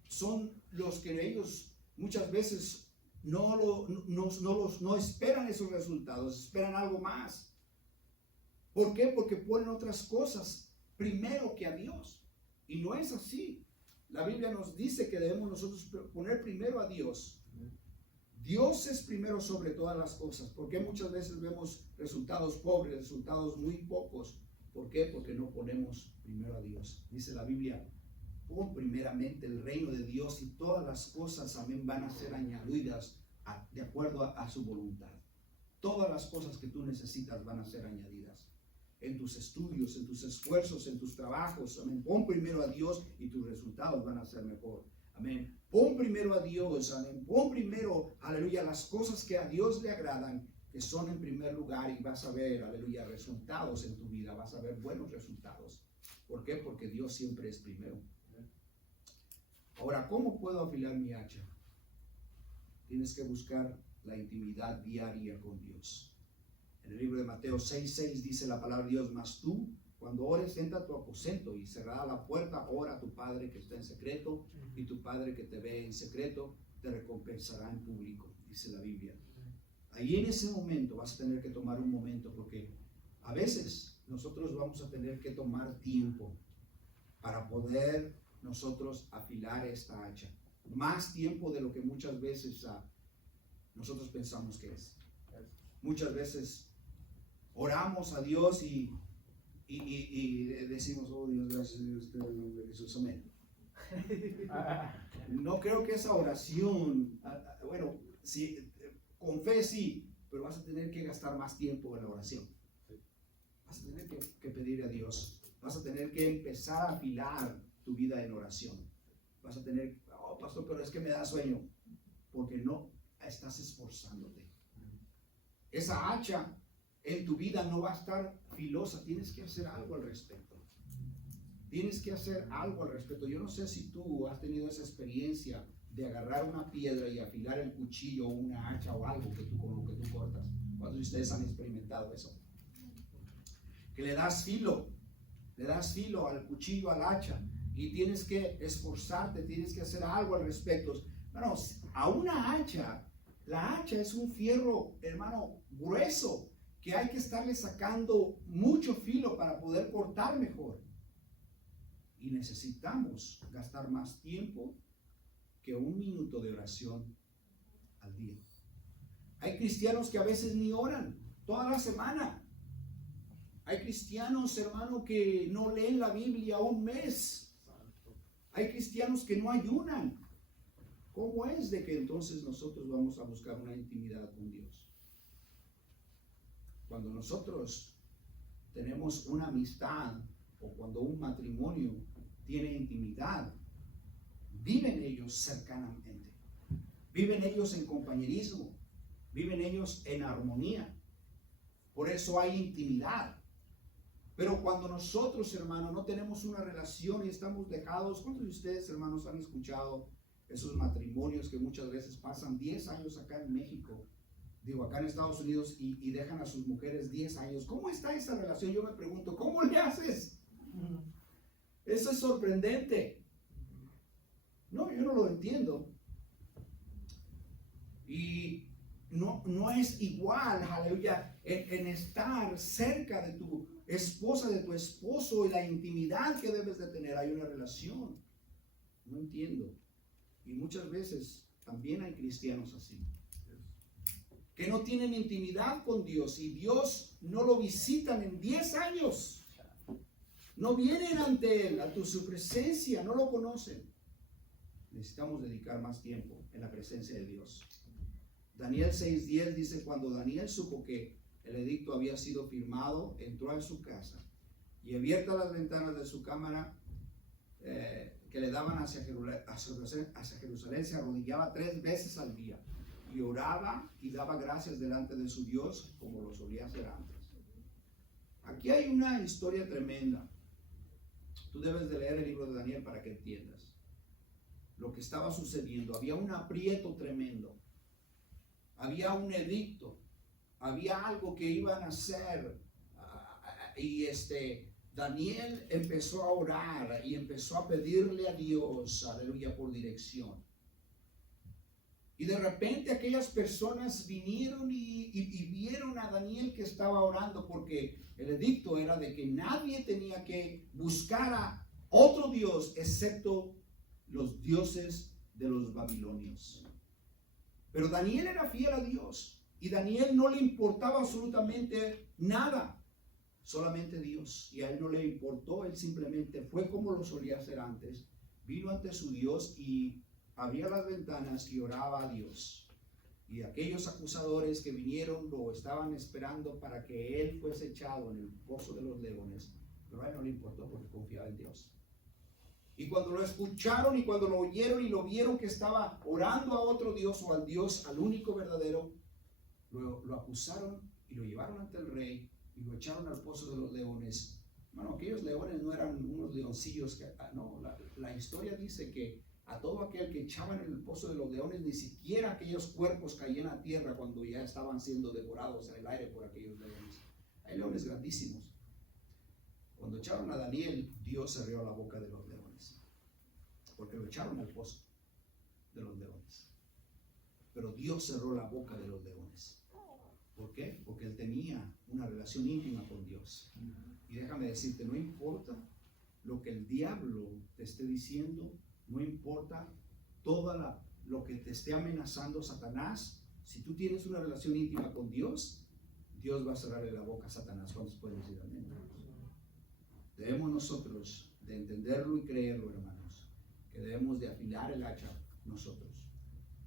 son los que ellos muchas veces no esperan esos resultados, esperan algo más. ¿Por qué? Porque ponen otras cosas primero que a Dios. Y no es así. La Biblia nos dice que debemos nosotros poner primero a Dios. Dios es primero sobre todas las cosas. ¿Por qué muchas veces vemos resultados pobres, resultados muy pocos? ¿Por qué? Porque no ponemos primero a Dios. Dice la Biblia: pon primeramente el reino de Dios y todas las cosas, amén, van a ser añadidas de acuerdo a su voluntad. Todas las cosas que tú necesitas van a ser añadidas. En tus estudios, en tus esfuerzos, en tus trabajos, amén. Pon primero a Dios y tus resultados van a ser mejor. Amén. Pon primero a Dios, amén. Pon primero, aleluya, las cosas que a Dios le agradan, que son en primer lugar, y vas a ver, aleluya, resultados en tu vida. Vas a ver buenos resultados. ¿Por qué? Porque Dios siempre es primero. Ahora, ¿cómo puedo afilar mi hacha? Tienes que buscar la intimidad diaria con Dios. En el libro de Mateo 6:6 dice la palabra de Dios: mas tú, cuando ores, entra a tu aposento y cerrada la puerta, ora a tu Padre que está en secreto, y tu Padre que te ve en secreto te recompensará en público, dice la Biblia. Ahí en ese momento vas a tener que tomar un momento, porque a veces nosotros vamos a tener que tomar tiempo para poder nosotros afilar esta hacha. Más tiempo de lo que muchas veces nosotros pensamos que es. Muchas veces oramos a Dios y decimos: oh Dios, gracias a Dios, en el nombre de Jesús, amén. No creo que esa oración, bueno, sí, con fe sí, pero vas a tener que gastar más tiempo en la oración. Vas a tener que pedir a Dios. Vas a tener que empezar a afilar tu vida en oración. Vas a tener: oh pastor, pero es que me da sueño, porque no estás esforzándote. Esa hacha en tu vida no va a estar filosa. Tienes que hacer algo al respecto. Tienes que hacer algo al respecto. Yo no sé si tú has tenido esa experiencia de agarrar una piedra y afilar el cuchillo o una hacha o algo con lo que tú cortas. ¿Cuántos de ustedes han experimentado eso? Que le das filo al cuchillo, al hacha, y tienes que esforzarte, tienes que hacer algo al respecto. Bueno, a una hacha, la hacha es un fierro, hermano, grueso, que hay que estarle sacando mucho filo para poder cortar mejor. Y necesitamos gastar más tiempo que 1 minuto de oración al día. Hay cristianos que a veces ni oran toda la semana. Hay cristianos, hermano, que no leen la Biblia 1 mes. Hay cristianos que no ayunan. ¿Cómo es de que entonces nosotros vamos a buscar una intimidad con Dios? Cuando nosotros tenemos una amistad o cuando un matrimonio tiene intimidad, viven ellos cercanamente, viven ellos en compañerismo, viven ellos en armonía. Por eso hay intimidad. Pero cuando nosotros, hermanos, no tenemos una relación y estamos dejados, ¿cuántos de ustedes, hermanos, han escuchado esos matrimonios que muchas veces pasan 10 años acá en México, acá en Estados Unidos, y dejan a sus mujeres 10 años? ¿Cómo está esa relación? Yo me pregunto, ¿cómo le haces? Eso es sorprendente. No, yo no lo entiendo. Y no es igual, aleluya, en estar cerca de tu esposa, de tu esposo, y la intimidad que debes de tener. Hay una relación. No entiendo. Y muchas veces también hay cristianos así, que no tienen intimidad con Dios, y Dios no lo visitan en 10 años. No vienen ante Él, su presencia, no lo conocen. Necesitamos dedicar más tiempo en la presencia de Dios. Daniel 6:10 dice: cuando Daniel supo que el edicto había sido firmado, entró a su casa, y abiertas las ventanas de su cámara que le daban hacia Jerusalén, se arrodillaba 3 veces al día y oraba y daba gracias delante de su Dios, como lo solía hacer antes. Aquí hay una historia tremenda. Tú debes de leer el libro de Daniel para que entiendas lo que estaba sucediendo. Había un aprieto tremendo, había un edicto, había algo que iban a hacer, y Daniel empezó a orar y empezó a pedirle a Dios, aleluya, por dirección. Y de repente aquellas personas vinieron y vieron a Daniel que estaba orando, porque el edicto era de que nadie tenía que buscar a otro Dios excepto los dioses de los babilonios. Pero Daniel era fiel a Dios, y Daniel no le importaba absolutamente nada, solamente Dios. Y a él no le importó, él simplemente fue como lo solía hacer antes. Vino ante su Dios y abría las ventanas y oraba a Dios. Y aquellos acusadores que vinieron lo estaban esperando para que él fuese echado en el pozo de los leones, pero a él no le importó porque confiaba en Dios. Y cuando lo escucharon y cuando lo oyeron y lo vieron que estaba orando a otro Dios, o al Dios, al único verdadero, lo acusaron y lo llevaron ante el rey y lo echaron al pozo de los leones. Bueno, aquellos leones no eran unos leoncillos, no, la historia dice que a todo aquel que echaban en el pozo de los leones, ni siquiera aquellos cuerpos caían a tierra cuando ya estaban siendo devorados en el aire por aquellos leones. Hay leones grandísimos. Cuando echaron a Daniel, Dios cerró la boca de los leones, porque lo echaron al pozo de los leones. Pero Dios cerró la boca de los leones. ¿Por qué? Porque él tenía una relación íntima con Dios. Y déjame decirte, no importa lo que el diablo te esté diciendo, no importa lo que te esté amenazando Satanás, si tú tienes una relación íntima con Dios, Dios va a cerrarle la boca a Satanás. ¿Cuántos pueden decir amén? Debemos nosotros de entenderlo y creerlo, hermanos, que debemos de afilar el hacha nosotros.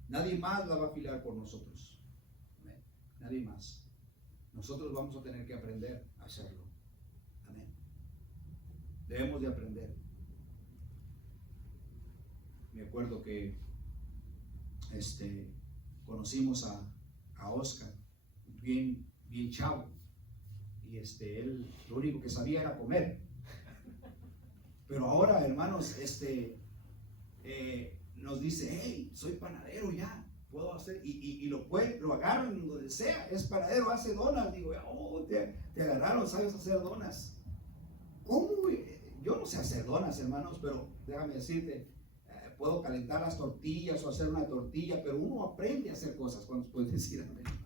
Nadie más la va a afilar por nosotros. Amén. Nadie más. Nosotros vamos a tener que aprender a hacerlo. Amén. Debemos de aprender. Me acuerdo que conocimos a Oscar, bien chavo, y él lo único que sabía era comer. Pero ahora, hermanos, nos dice: hey, soy panadero ya, puedo hacer, y lo agarran donde sea, es panadero, hace donas. Digo, oh, te agarraron, sabes hacer donas. ¿Cómo? Yo no sé hacer donas, hermanos, pero déjame decirte, puedo calentar las tortillas o hacer una tortilla, pero uno aprende a hacer cosas. ¿Cuántos pueden decir amén, hermanos?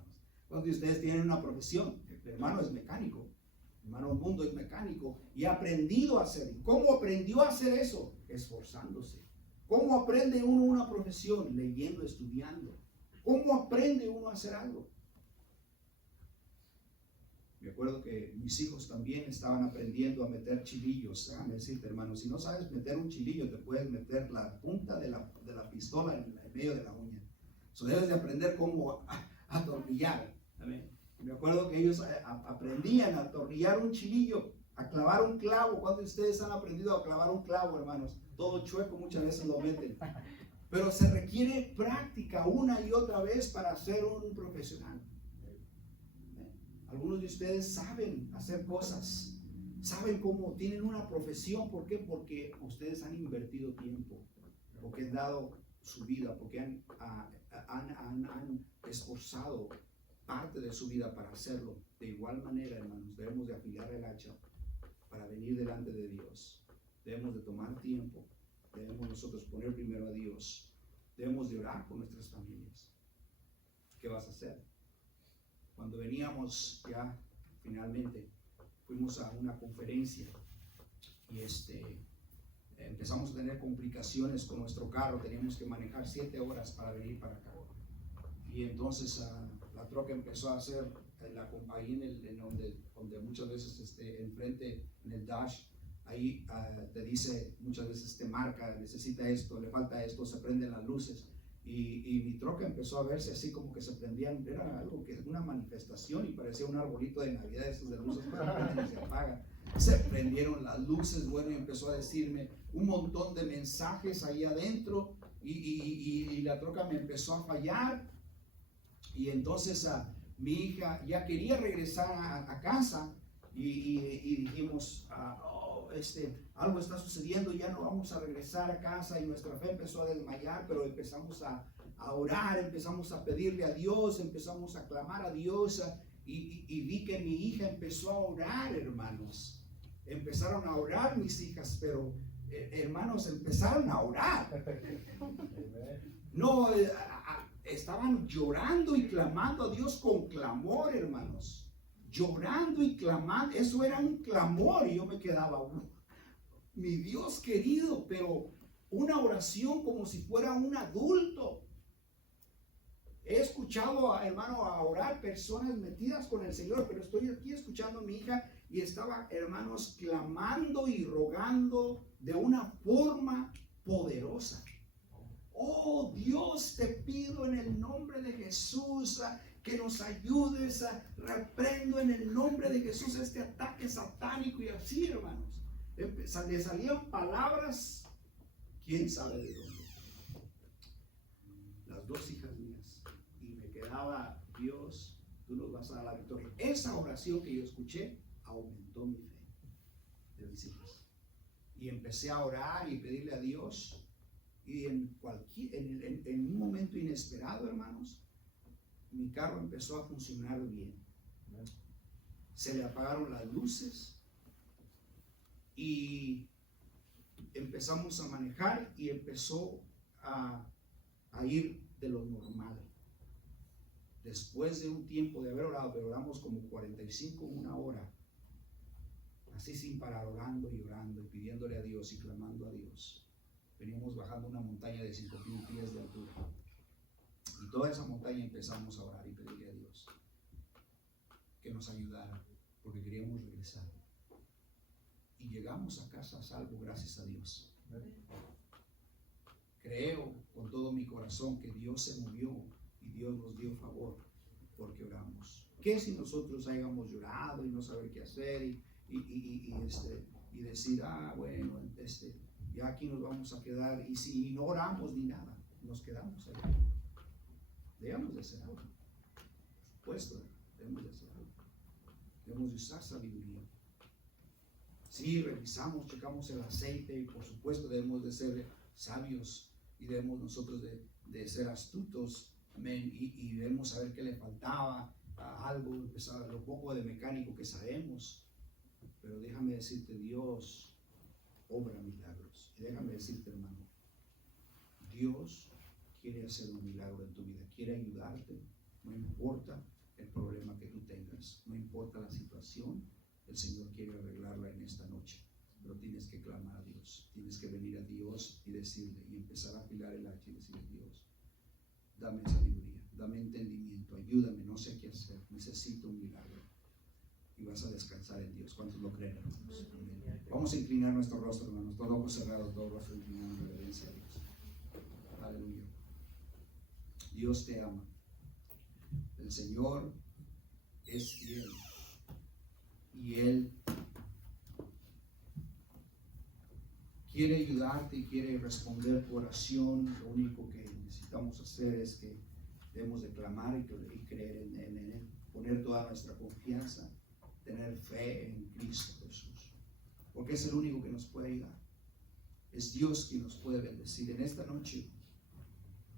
¿Cuántos de ustedes tienen una profesión? El hermano es mecánico, el hermano Mundo es mecánico y ha aprendido a hacer. ¿Cómo aprendió a hacer eso? Esforzándose. ¿Cómo aprende uno una profesión? Leyendo, estudiando. ¿Cómo aprende uno a hacer algo? Me acuerdo que mis hijos también estaban aprendiendo a meter chilillos. Déjame decirte, hermano, si no sabes meter un chilillo, te puedes meter la punta de la pistola en medio de la uña. So, debes de aprender cómo atornillar. ¿Amén? Me acuerdo que ellos aprendían a atornillar un chilillo, a clavar un clavo. ¿Cuántos de ustedes han aprendido a clavar un clavo, hermanos? Todo chueco muchas veces lo meten. Pero se requiere práctica una y otra vez para ser un profesional. Algunos de ustedes saben hacer cosas, saben cómo, tienen una profesión. ¿Por qué? Porque ustedes han invertido tiempo, porque han dado su vida, porque han esforzado parte de su vida para hacerlo. De igual manera, hermanos, debemos de afilar el hacha para venir delante de Dios. Debemos de tomar tiempo, debemos nosotros poner primero a Dios, debemos de orar por nuestras familias. ¿Qué vas a hacer? Cuando veníamos ya finalmente, fuimos a una conferencia y empezamos a tener complicaciones con nuestro carro. Teníamos que manejar 7 horas para venir para acá. Y entonces la troca empezó a hacer ahí en donde muchas veces enfrente en el dash, ahí te dice, muchas veces te marca, necesita esto, le falta esto, se prenden las luces. Y mi troca empezó a verse así como que se prendían, era algo que una manifestación y parecía un arbolito de Navidad, esos de luces que se prenden y se apagan. Se prendieron las luces, bueno, y empezó a decirme un montón de mensajes ahí adentro y la troca me empezó a fallar. Y entonces mi hija ya quería regresar a casa y dijimos, algo está sucediendo, ya no vamos a regresar a casa, y nuestra fe empezó a desmayar, pero empezamos a orar, empezamos a pedirle a Dios, empezamos a clamar a Dios, y vi que mi hija empezó a orar, hermanos. Empezaron a orar mis hijas, pero hermanos, empezaron a orar. No, estaban llorando y clamando a Dios con clamor, hermanos. Llorando y clamando, eso era un clamor, y yo me quedaba, mi Dios querido, pero una oración como si fuera un adulto. He escuchado, hermano, a orar personas metidas con el Señor, pero estoy aquí escuchando a mi hija y estaba, hermanos, clamando y rogando de una forma poderosa. Oh Dios, te pido en el nombre de Jesús que nos ayudes, reprendo en el nombre de Jesús este ataque satánico. Y así, hermanos, le salían palabras, quién sabe de dónde. Las 2 hijas mías, y me quedaba, Dios, tú nos vas a dar la victoria. Esa oración que yo escuché aumentó mi fe de mis hijas, y empecé a orar y pedirle a Dios. Y en un momento inesperado, hermanos, mi carro empezó a funcionar bien. Se le apagaron las luces y empezamos a manejar, y empezó a ir de lo normal. Después de un tiempo de haber orado, pero oramos como 45, una hora, así sin parar, orando y orando y pidiéndole a Dios y clamando a Dios. Veníamos bajando una montaña de 5,000 pies de altura, y toda esa montaña empezamos a orar y pedirle a Dios que nos ayudara, porque queríamos regresar, y llegamos a casa a salvo, gracias a Dios. Creo con todo mi corazón que Dios se movió y Dios nos dio favor porque oramos. ¿Qué si nosotros hayamos llorado y no saber qué hacer y decir, bueno, ya aquí nos vamos a quedar, y si no oramos ni nada, nos quedamos ahí? Debemos de hacer algo. Por supuesto, debemos de hacer algo. Debemos de usar sabiduría. Sí, revisamos, checamos el aceite, y por supuesto debemos de ser sabios, y debemos nosotros de ser astutos, amén, y debemos saber qué le faltaba, algo, lo poco de mecánico que sabemos. Pero déjame decirte, Dios obra milagros. Y déjame decirte, hermano, Dios quiere hacer un milagro en tu vida, quiere ayudarte. No importa el problema que tú tengas, no importa la situación, el Señor quiere arreglarla en esta noche. Pero tienes que clamar a Dios, tienes que venir a Dios y decirle, y empezar a afilar el hacha y decirle, Dios, dame sabiduría, dame entendimiento, ayúdame, no sé qué hacer, necesito un milagro. Y vas a descansar en Dios. ¿Cuántos lo creen, hermanos? Vamos a inclinar nuestro rostro, hermanos, todo ojo cerrado, todo rostro inclinado en reverencia a Dios. Aleluya. Dios te ama. El Señor es fiel y Él quiere ayudarte y quiere responder tu oración. Lo único que necesitamos hacer es que debemos de clamar y creer en Él, poner toda nuestra confianza, tener fe en Cristo Jesús, porque es el único que nos puede ayudar. Es Dios quien nos puede bendecir. En esta noche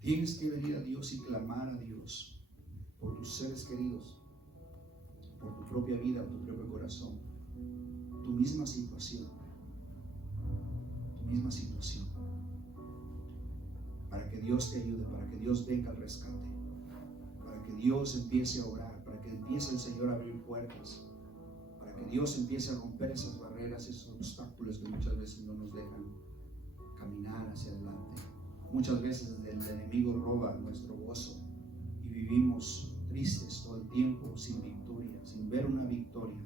tienes que venir a Dios y clamar a Dios por tus seres queridos, por tu propia vida, tu propio corazón, tu misma situación, para que Dios te ayude, para que Dios venga al rescate, para que Dios empiece a orar, para que empiece el Señor a abrir puertas, para que Dios empiece a romper esas barreras, esos obstáculos que muchas veces no nos dejan caminar hacia adelante. Muchas veces el enemigo roba nuestro gozo y vivimos tristes todo el tiempo, sin victoria, sin ver una victoria.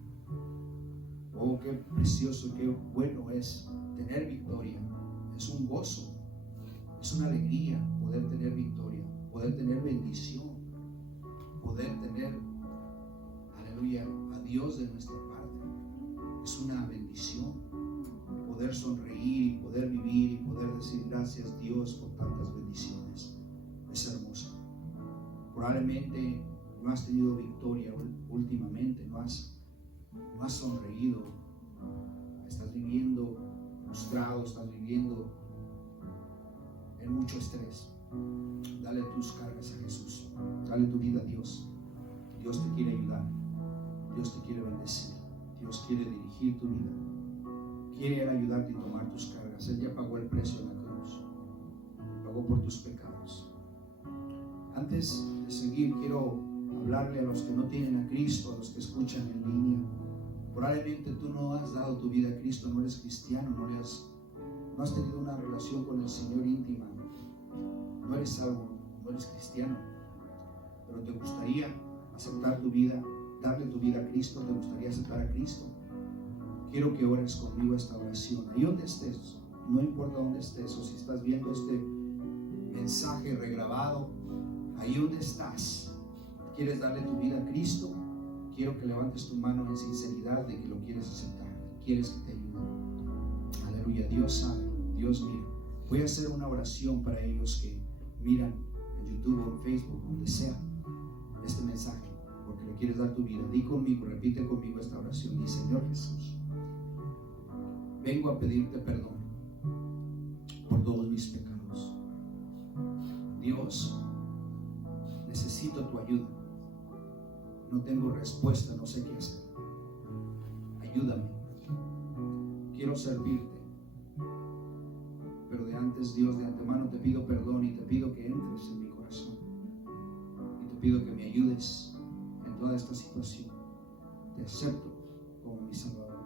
Oh, qué precioso, qué bueno es tener victoria. Es un gozo, es una alegría poder tener victoria, poder tener bendición, poder tener, aleluya, a Dios de nuestra parte. Es una bendición poder sonreír y poder vivir y poder decir gracias Dios por tantas bendiciones. Es hermoso. Probablemente no has tenido victoria últimamente, no has sonreído, estás viviendo frustrado, estás viviendo en mucho estrés. Dale tus cargas a Jesús, dale tu vida a Dios. Dios te quiere ayudar, Dios te quiere bendecir, Dios quiere dirigir tu vida, quiere ayudarte y tomar tus cargas. Él ya pagó el precio en la cruz, pagó por tus pecados. Antes de seguir, quiero hablarle a los que no tienen a Cristo, a los que escuchan en línea. Probablemente tú no has dado tu vida a Cristo, no eres cristiano, no has tenido una relación con el Señor íntima, no eres salvo, no eres cristiano, pero te gustaría aceptar tu vida, darle tu vida a Cristo, te gustaría aceptar a Cristo. Quiero que ores conmigo esta oración, ahí donde estés, no importa dónde estés, o si estás viendo este mensaje regrabado, ahí donde estás, quieres darle tu vida a Cristo. Quiero que levantes tu mano en sinceridad de que lo quieres aceptar, quieres que te ayude. Aleluya, Dios sabe, Dios mira. Voy a hacer una oración para ellos que miran en YouTube o en Facebook, donde sea, este mensaje, porque le quieres dar tu vida. Di conmigo, repite conmigo esta oración. Di: Señor Jesús, vengo a pedirte perdón por todos mis pecados. Dios, necesito tu ayuda. No tengo respuesta, no sé qué hacer. Ayúdame. Quiero servirte. Pero de antes, Dios, de antemano te pido perdón y te pido que entres en mi corazón. Y te pido que me ayudes en toda esta situación. Te acepto como mi Salvador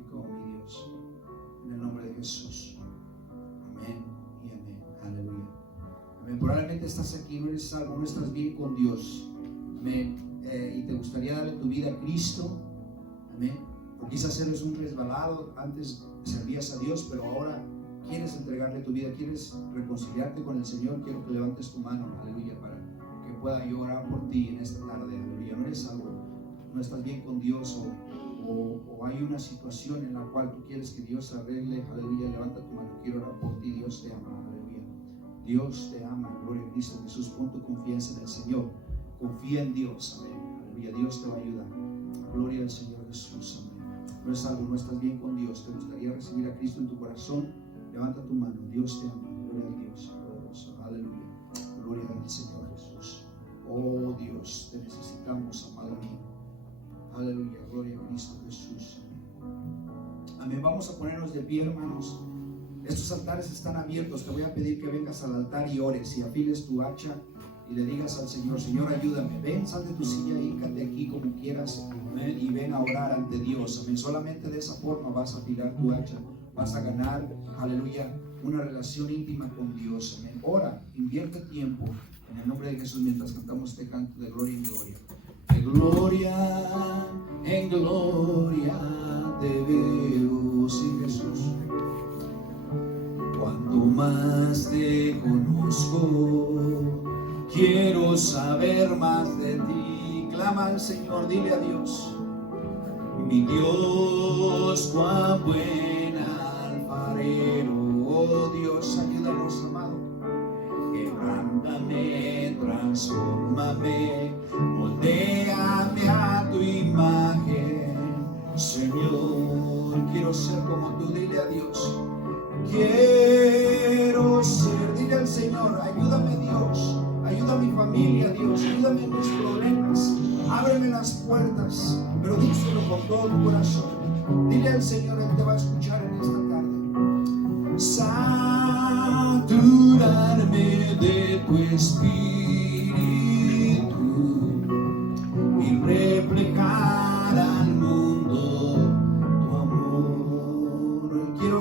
y como mi Dios. En el nombre de Jesús. Amén y amén. Aleluya. Amén. Probablemente estás aquí, no eres salvo, no estás bien con Dios. Amén. Y te gustaría darle tu vida a Cristo. Amén. O quizás eres un resbalado, antes servías a Dios, pero ahora quieres entregarle tu vida, quieres reconciliarte con el Señor. Quiero que levantes tu mano, aleluya, para que pueda yo orar por ti en esta tarde. Aleluya. No eres salvo, no estás bien con Dios, o hay una situación en la cual tú quieres que Dios arregle. Aleluya, levanta tu mano, quiero orar por ti. Dios te ama, aleluya. Dios te ama, gloria a Cristo Jesús. Pon tu confianza en el Señor, confía en Dios, amén. Aleluya, Dios te va a ayudar. Gloria al Señor Jesús, amén. No eres salvo, no estás bien con Dios, te gustaría recibir a Cristo en tu corazón. Levanta tu mano, Dios te ama, gloria a Dios, aleluya, gloria al Señor Jesús. Oh Dios, te necesitamos, amado mío. Aleluya, gloria a Cristo Jesús. Amén. Vamos a ponernos de pie, hermanos. Estos altares están abiertos. Te voy a pedir que vengas al altar y ores y afiles tu hacha y le digas al Señor: Señor, ayúdame. Ven, sal de tu silla, híncate aquí como quieras, amén, y ven a orar ante Dios. Amén. Solamente de esa forma vas a afilar tu hacha, vas a ganar, aleluya, una relación íntima con Dios. Amén. Ora, invierte tiempo en el nombre de Jesús mientras cantamos este canto de gloria en gloria. De gloria en gloria te veo, sí, Jesús. Cuando más te conozco, quiero saber más de ti clama al Señor, dile a Dios. Mi Dios, cuán buen alfarero. Oh Dios, ayúdanos, amado. Quebrántame, transfórmame, moldéame a tu imagen. Señor, quiero ser como tú, dile a Dios. Quiero ser, dile al Señor, ayúdame Dios, ayuda a mi familia Dios, ayúdame en mis problemas, ábreme las puertas, pero díselo con todo tu corazón. Dile al Señor, Él te va a escuchar en esta tarde. Saturarme de tu espíritu y reflejar al mundo tu amor. Quiero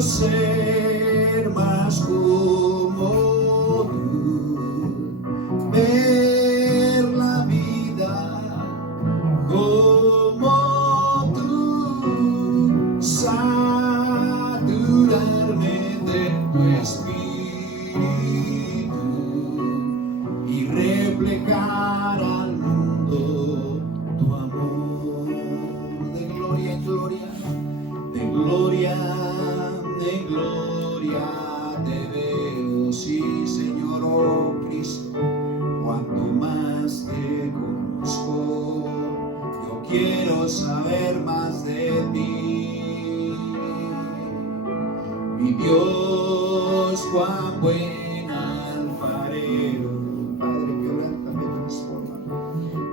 ser más como tú, ver la vida como tú, saturarme de tu espíritu y reflejar al mundo tu amor. De gloria en gloria, de gloria en gloria te veo, sí Señor, oh Cristo. Cuanto más te conozco, yo quiero saber más de ti. Mi Dios, cuán buen alfarero. Padre,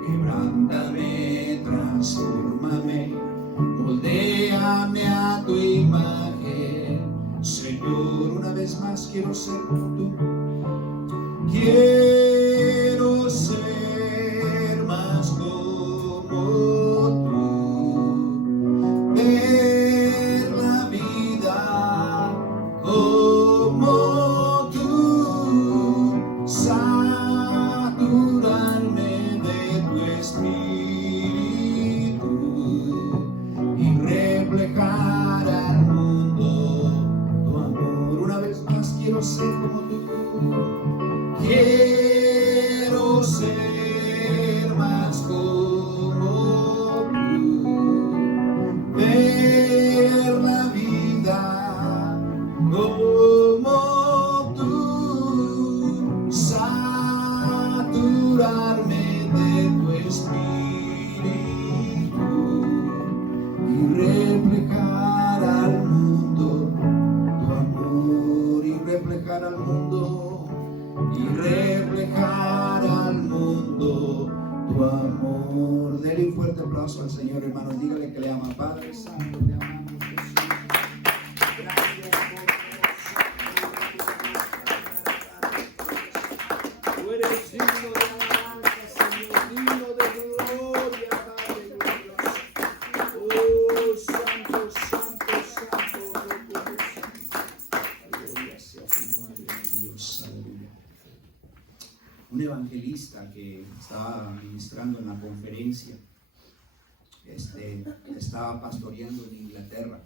quebrántame, transfórmame, moldéame a tu imagen. Señor, una vez más quiero ser como tú. Quiero ser más como tú, ver la vida como tú, saturarme de tu espíritu y reflejar al mundo tu amor. Una vez más quiero ser como tú. Quiero ser más como tú, ver la vida como tú, saturarme de tu espíritu y reflejar al mundo tu amor, y reflejar al mundo. Y reflejar al mundo tu amor. Dele un fuerte aplauso al Señor, hermanos. Dígale que le ama. Padre Santo, te amamos, Jesús. Gracias por tú eres digno de alabanza, Señor, digno de gloria, Padre glorioso. Oh, santo, santo, santo, gloria sea tu nombre, Dios. Aleluya. Un evangelista que estaba ministrando en la conferencia, estaba pastoreando en Inglaterra,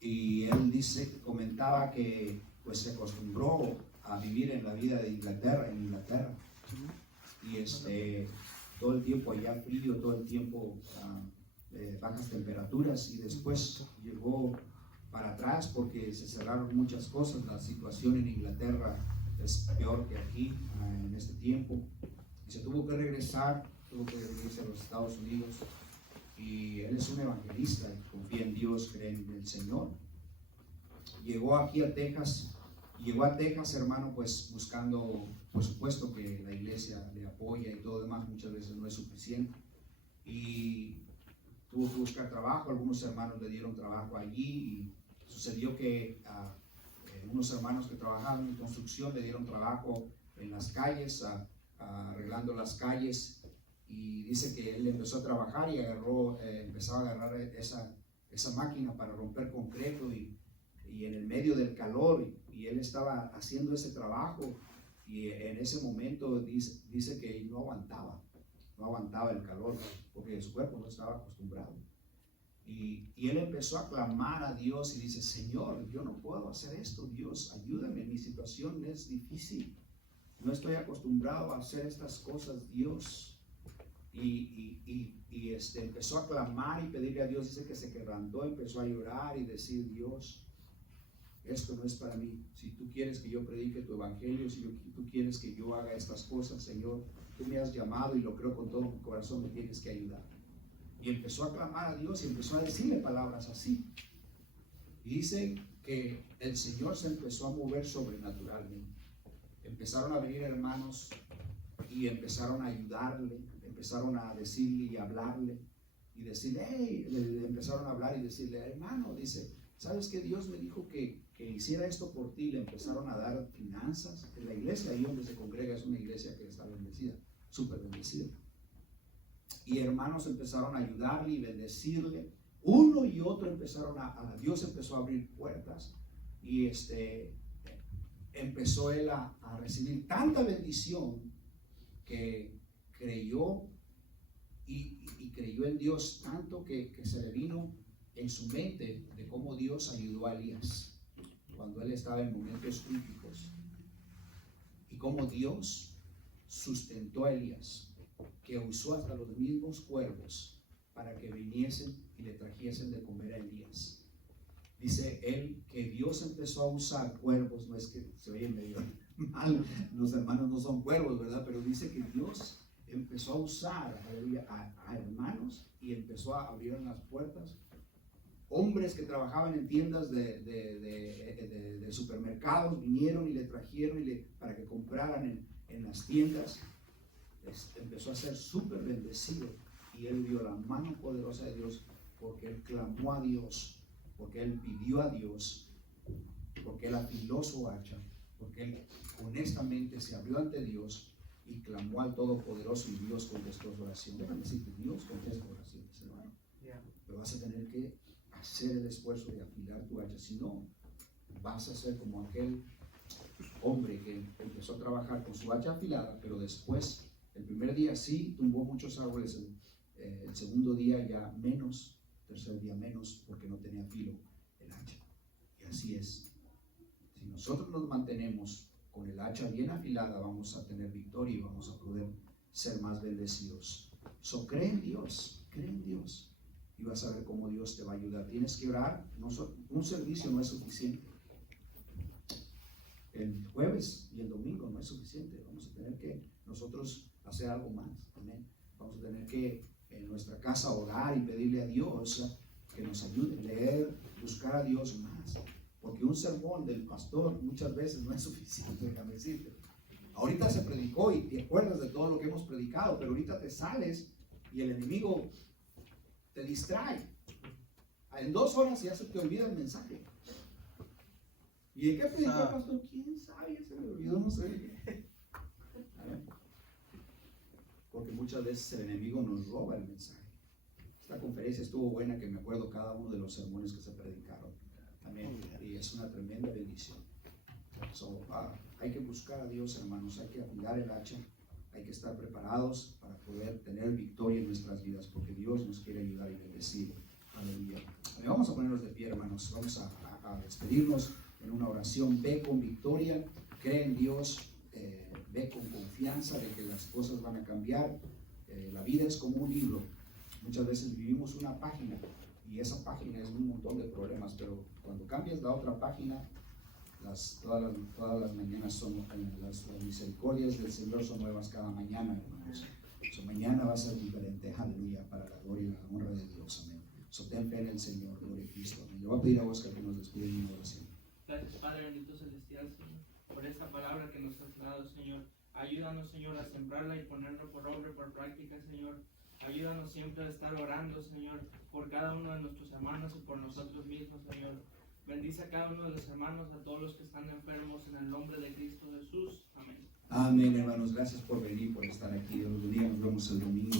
y él comentaba que pues se acostumbró a vivir en la vida de Inglaterra, y todo el tiempo allá frío, todo el tiempo bajas temperaturas, y después llegó para atrás porque se cerraron muchas cosas. La situación en Inglaterra es peor que aquí en este tiempo, y se tuvo que regresar a los Estados Unidos. Y él es un evangelista, confía en Dios, cree en el Señor. Llegó a Texas, hermano, pues buscando, por supuesto que la iglesia le apoya y todo demás, muchas veces no es suficiente, y tuvo que buscar trabajo. Algunos hermanos le dieron trabajo allí, y sucedió que unos hermanos que trabajaban en construcción le dieron trabajo en las calles, arreglando las calles, y dice que él empezó a trabajar y empezaba a agarrar esa máquina para romper concreto, y en el medio del calor, y él estaba haciendo ese trabajo, y en ese momento dice que no aguantaba el calor porque su cuerpo no estaba acostumbrado. Y él empezó a clamar a Dios y dice: Señor, yo no puedo hacer esto, Dios, ayúdame, mi situación es difícil. no estoy acostumbrado a hacer estas cosas, Dios. Empezó a clamar y pedirle a Dios. Dice que se quebrantó, empezó a llorar y decir: Dios, esto no es para mí. Si tú quieres que yo predique tu evangelio, si tú quieres que yo haga estas cosas, Señor, tú me has llamado y lo creo con todo mi corazón, me tienes que ayudar. Y empezó a clamar a Dios y empezó a decirle palabras así. Y dice que el Señor se empezó a mover sobrenaturalmente. Empezaron a venir hermanos y empezaron a ayudarle, empezaron a decirle y hablarle y decirle, hey, le empezaron a hablar y decirle: hermano, dice, ¿sabes que Dios me dijo que hiciera esto por ti? Le empezaron a dar finanzas. En la iglesia ahí donde se congrega es una iglesia que está bendecida, súper bendecida. Y hermanos empezaron a ayudarle y bendecirle. Uno y otro empezaron Dios empezó a abrir puertas y empezó él a recibir tanta bendición que creyó y creyó en Dios tanto que se le vino en su mente de cómo Dios ayudó a Elías cuando él estaba en momentos críticos y cómo Dios sustentó a Elías, que usó hasta los mismos cuervos para que viniesen y le trajesen de comer a Elías. Dice él que Dios empezó a usar cuervos. No es que se oye medio mal, los hermanos no son cuervos, ¿verdad? Pero dice que Dios empezó a usar a hermanos y empezó a abrir las puertas. Hombres que trabajaban en tiendas de supermercados vinieron y le trajeron para que compraran en las tiendas. Empezó a ser súper bendecido y él vio la mano poderosa de Dios porque él clamó a Dios, porque él pidió a Dios, porque él afiló su hacha, porque él honestamente se abrió ante Dios y clamó al Todopoderoso y Dios contestó su oración. Déjame decirte, Dios contesta oraciones, hermano. Pero vas a tener que hacer el esfuerzo de afilar tu hacha, si no vas a ser como aquel hombre que empezó a trabajar con su hacha afilada, pero después, el primer día sí tumbó muchos árboles, el segundo día ya menos, tercer día menos, porque no tenía filo el hacha. Y así es. Si nosotros nos mantenemos con el hacha bien afilada, vamos a tener victoria y vamos a poder ser más bendecidos. Cree en Dios, y vas a ver cómo Dios te va a ayudar. Tienes que orar. Un servicio no es suficiente. El jueves y el domingo no es suficiente. Vamos a tener que nosotros hacer algo más. Amén. Vamos a tener que en nuestra casa orar y pedirle a Dios que nos ayude a leer, buscar a Dios más. Porque un sermón del pastor muchas veces no es suficiente, déjame decirte. Ahorita se predicó y te acuerdas de todo lo que hemos predicado, pero ahorita te sales y el enemigo te distrae. En 2 horas ya se te olvida el mensaje. ¿Y de qué predicó el pastor? ¿Quién sabe? Ya se me olvidó, no sé. Porque muchas veces el enemigo nos roba el mensaje. Esta conferencia estuvo buena, que me acuerdo cada uno de los sermones que se predicaron. Amén. Y es una tremenda bendición. Hay que buscar a Dios, hermanos. Hay que afilar el hacha. Hay que estar preparados para poder tener victoria en nuestras vidas, porque Dios nos quiere ayudar y bendecir. Aleluya. Vamos a ponernos de pie, hermanos. Vamos a despedirnos en una oración. Ve con victoria, cree en Dios, ve con confianza de que las cosas van a cambiar. La vida es como un libro. Muchas veces vivimos una página y esa página es un montón de problemas, pero cuando cambias la otra página, todas las mañanas son las misericordias del Señor son nuevas cada mañana, hermanos. Mañana va a ser diferente, aleluya, para la gloria y la honra de Dios, amén. Ten fe en el Señor, gloria a Cristo, amén. Le voy a pedir a Oscar que nos despide en una oración. Gracias, Padre bendito celestial, Señor, por esta palabra que nos has dado, Señor. Ayúdanos, Señor, a sembrarla y ponerla por obra y por práctica, Señor. Ayúdanos siempre a estar orando, Señor, por cada uno de nuestros hermanos y por nosotros mismos, Señor. Bendice a cada uno de los hermanos, a todos los que están enfermos, en el nombre de Cristo Jesús. Amén. Amén, hermanos. Gracias por venir, por estar aquí. Dios los bendiga. Nos vemos el domingo.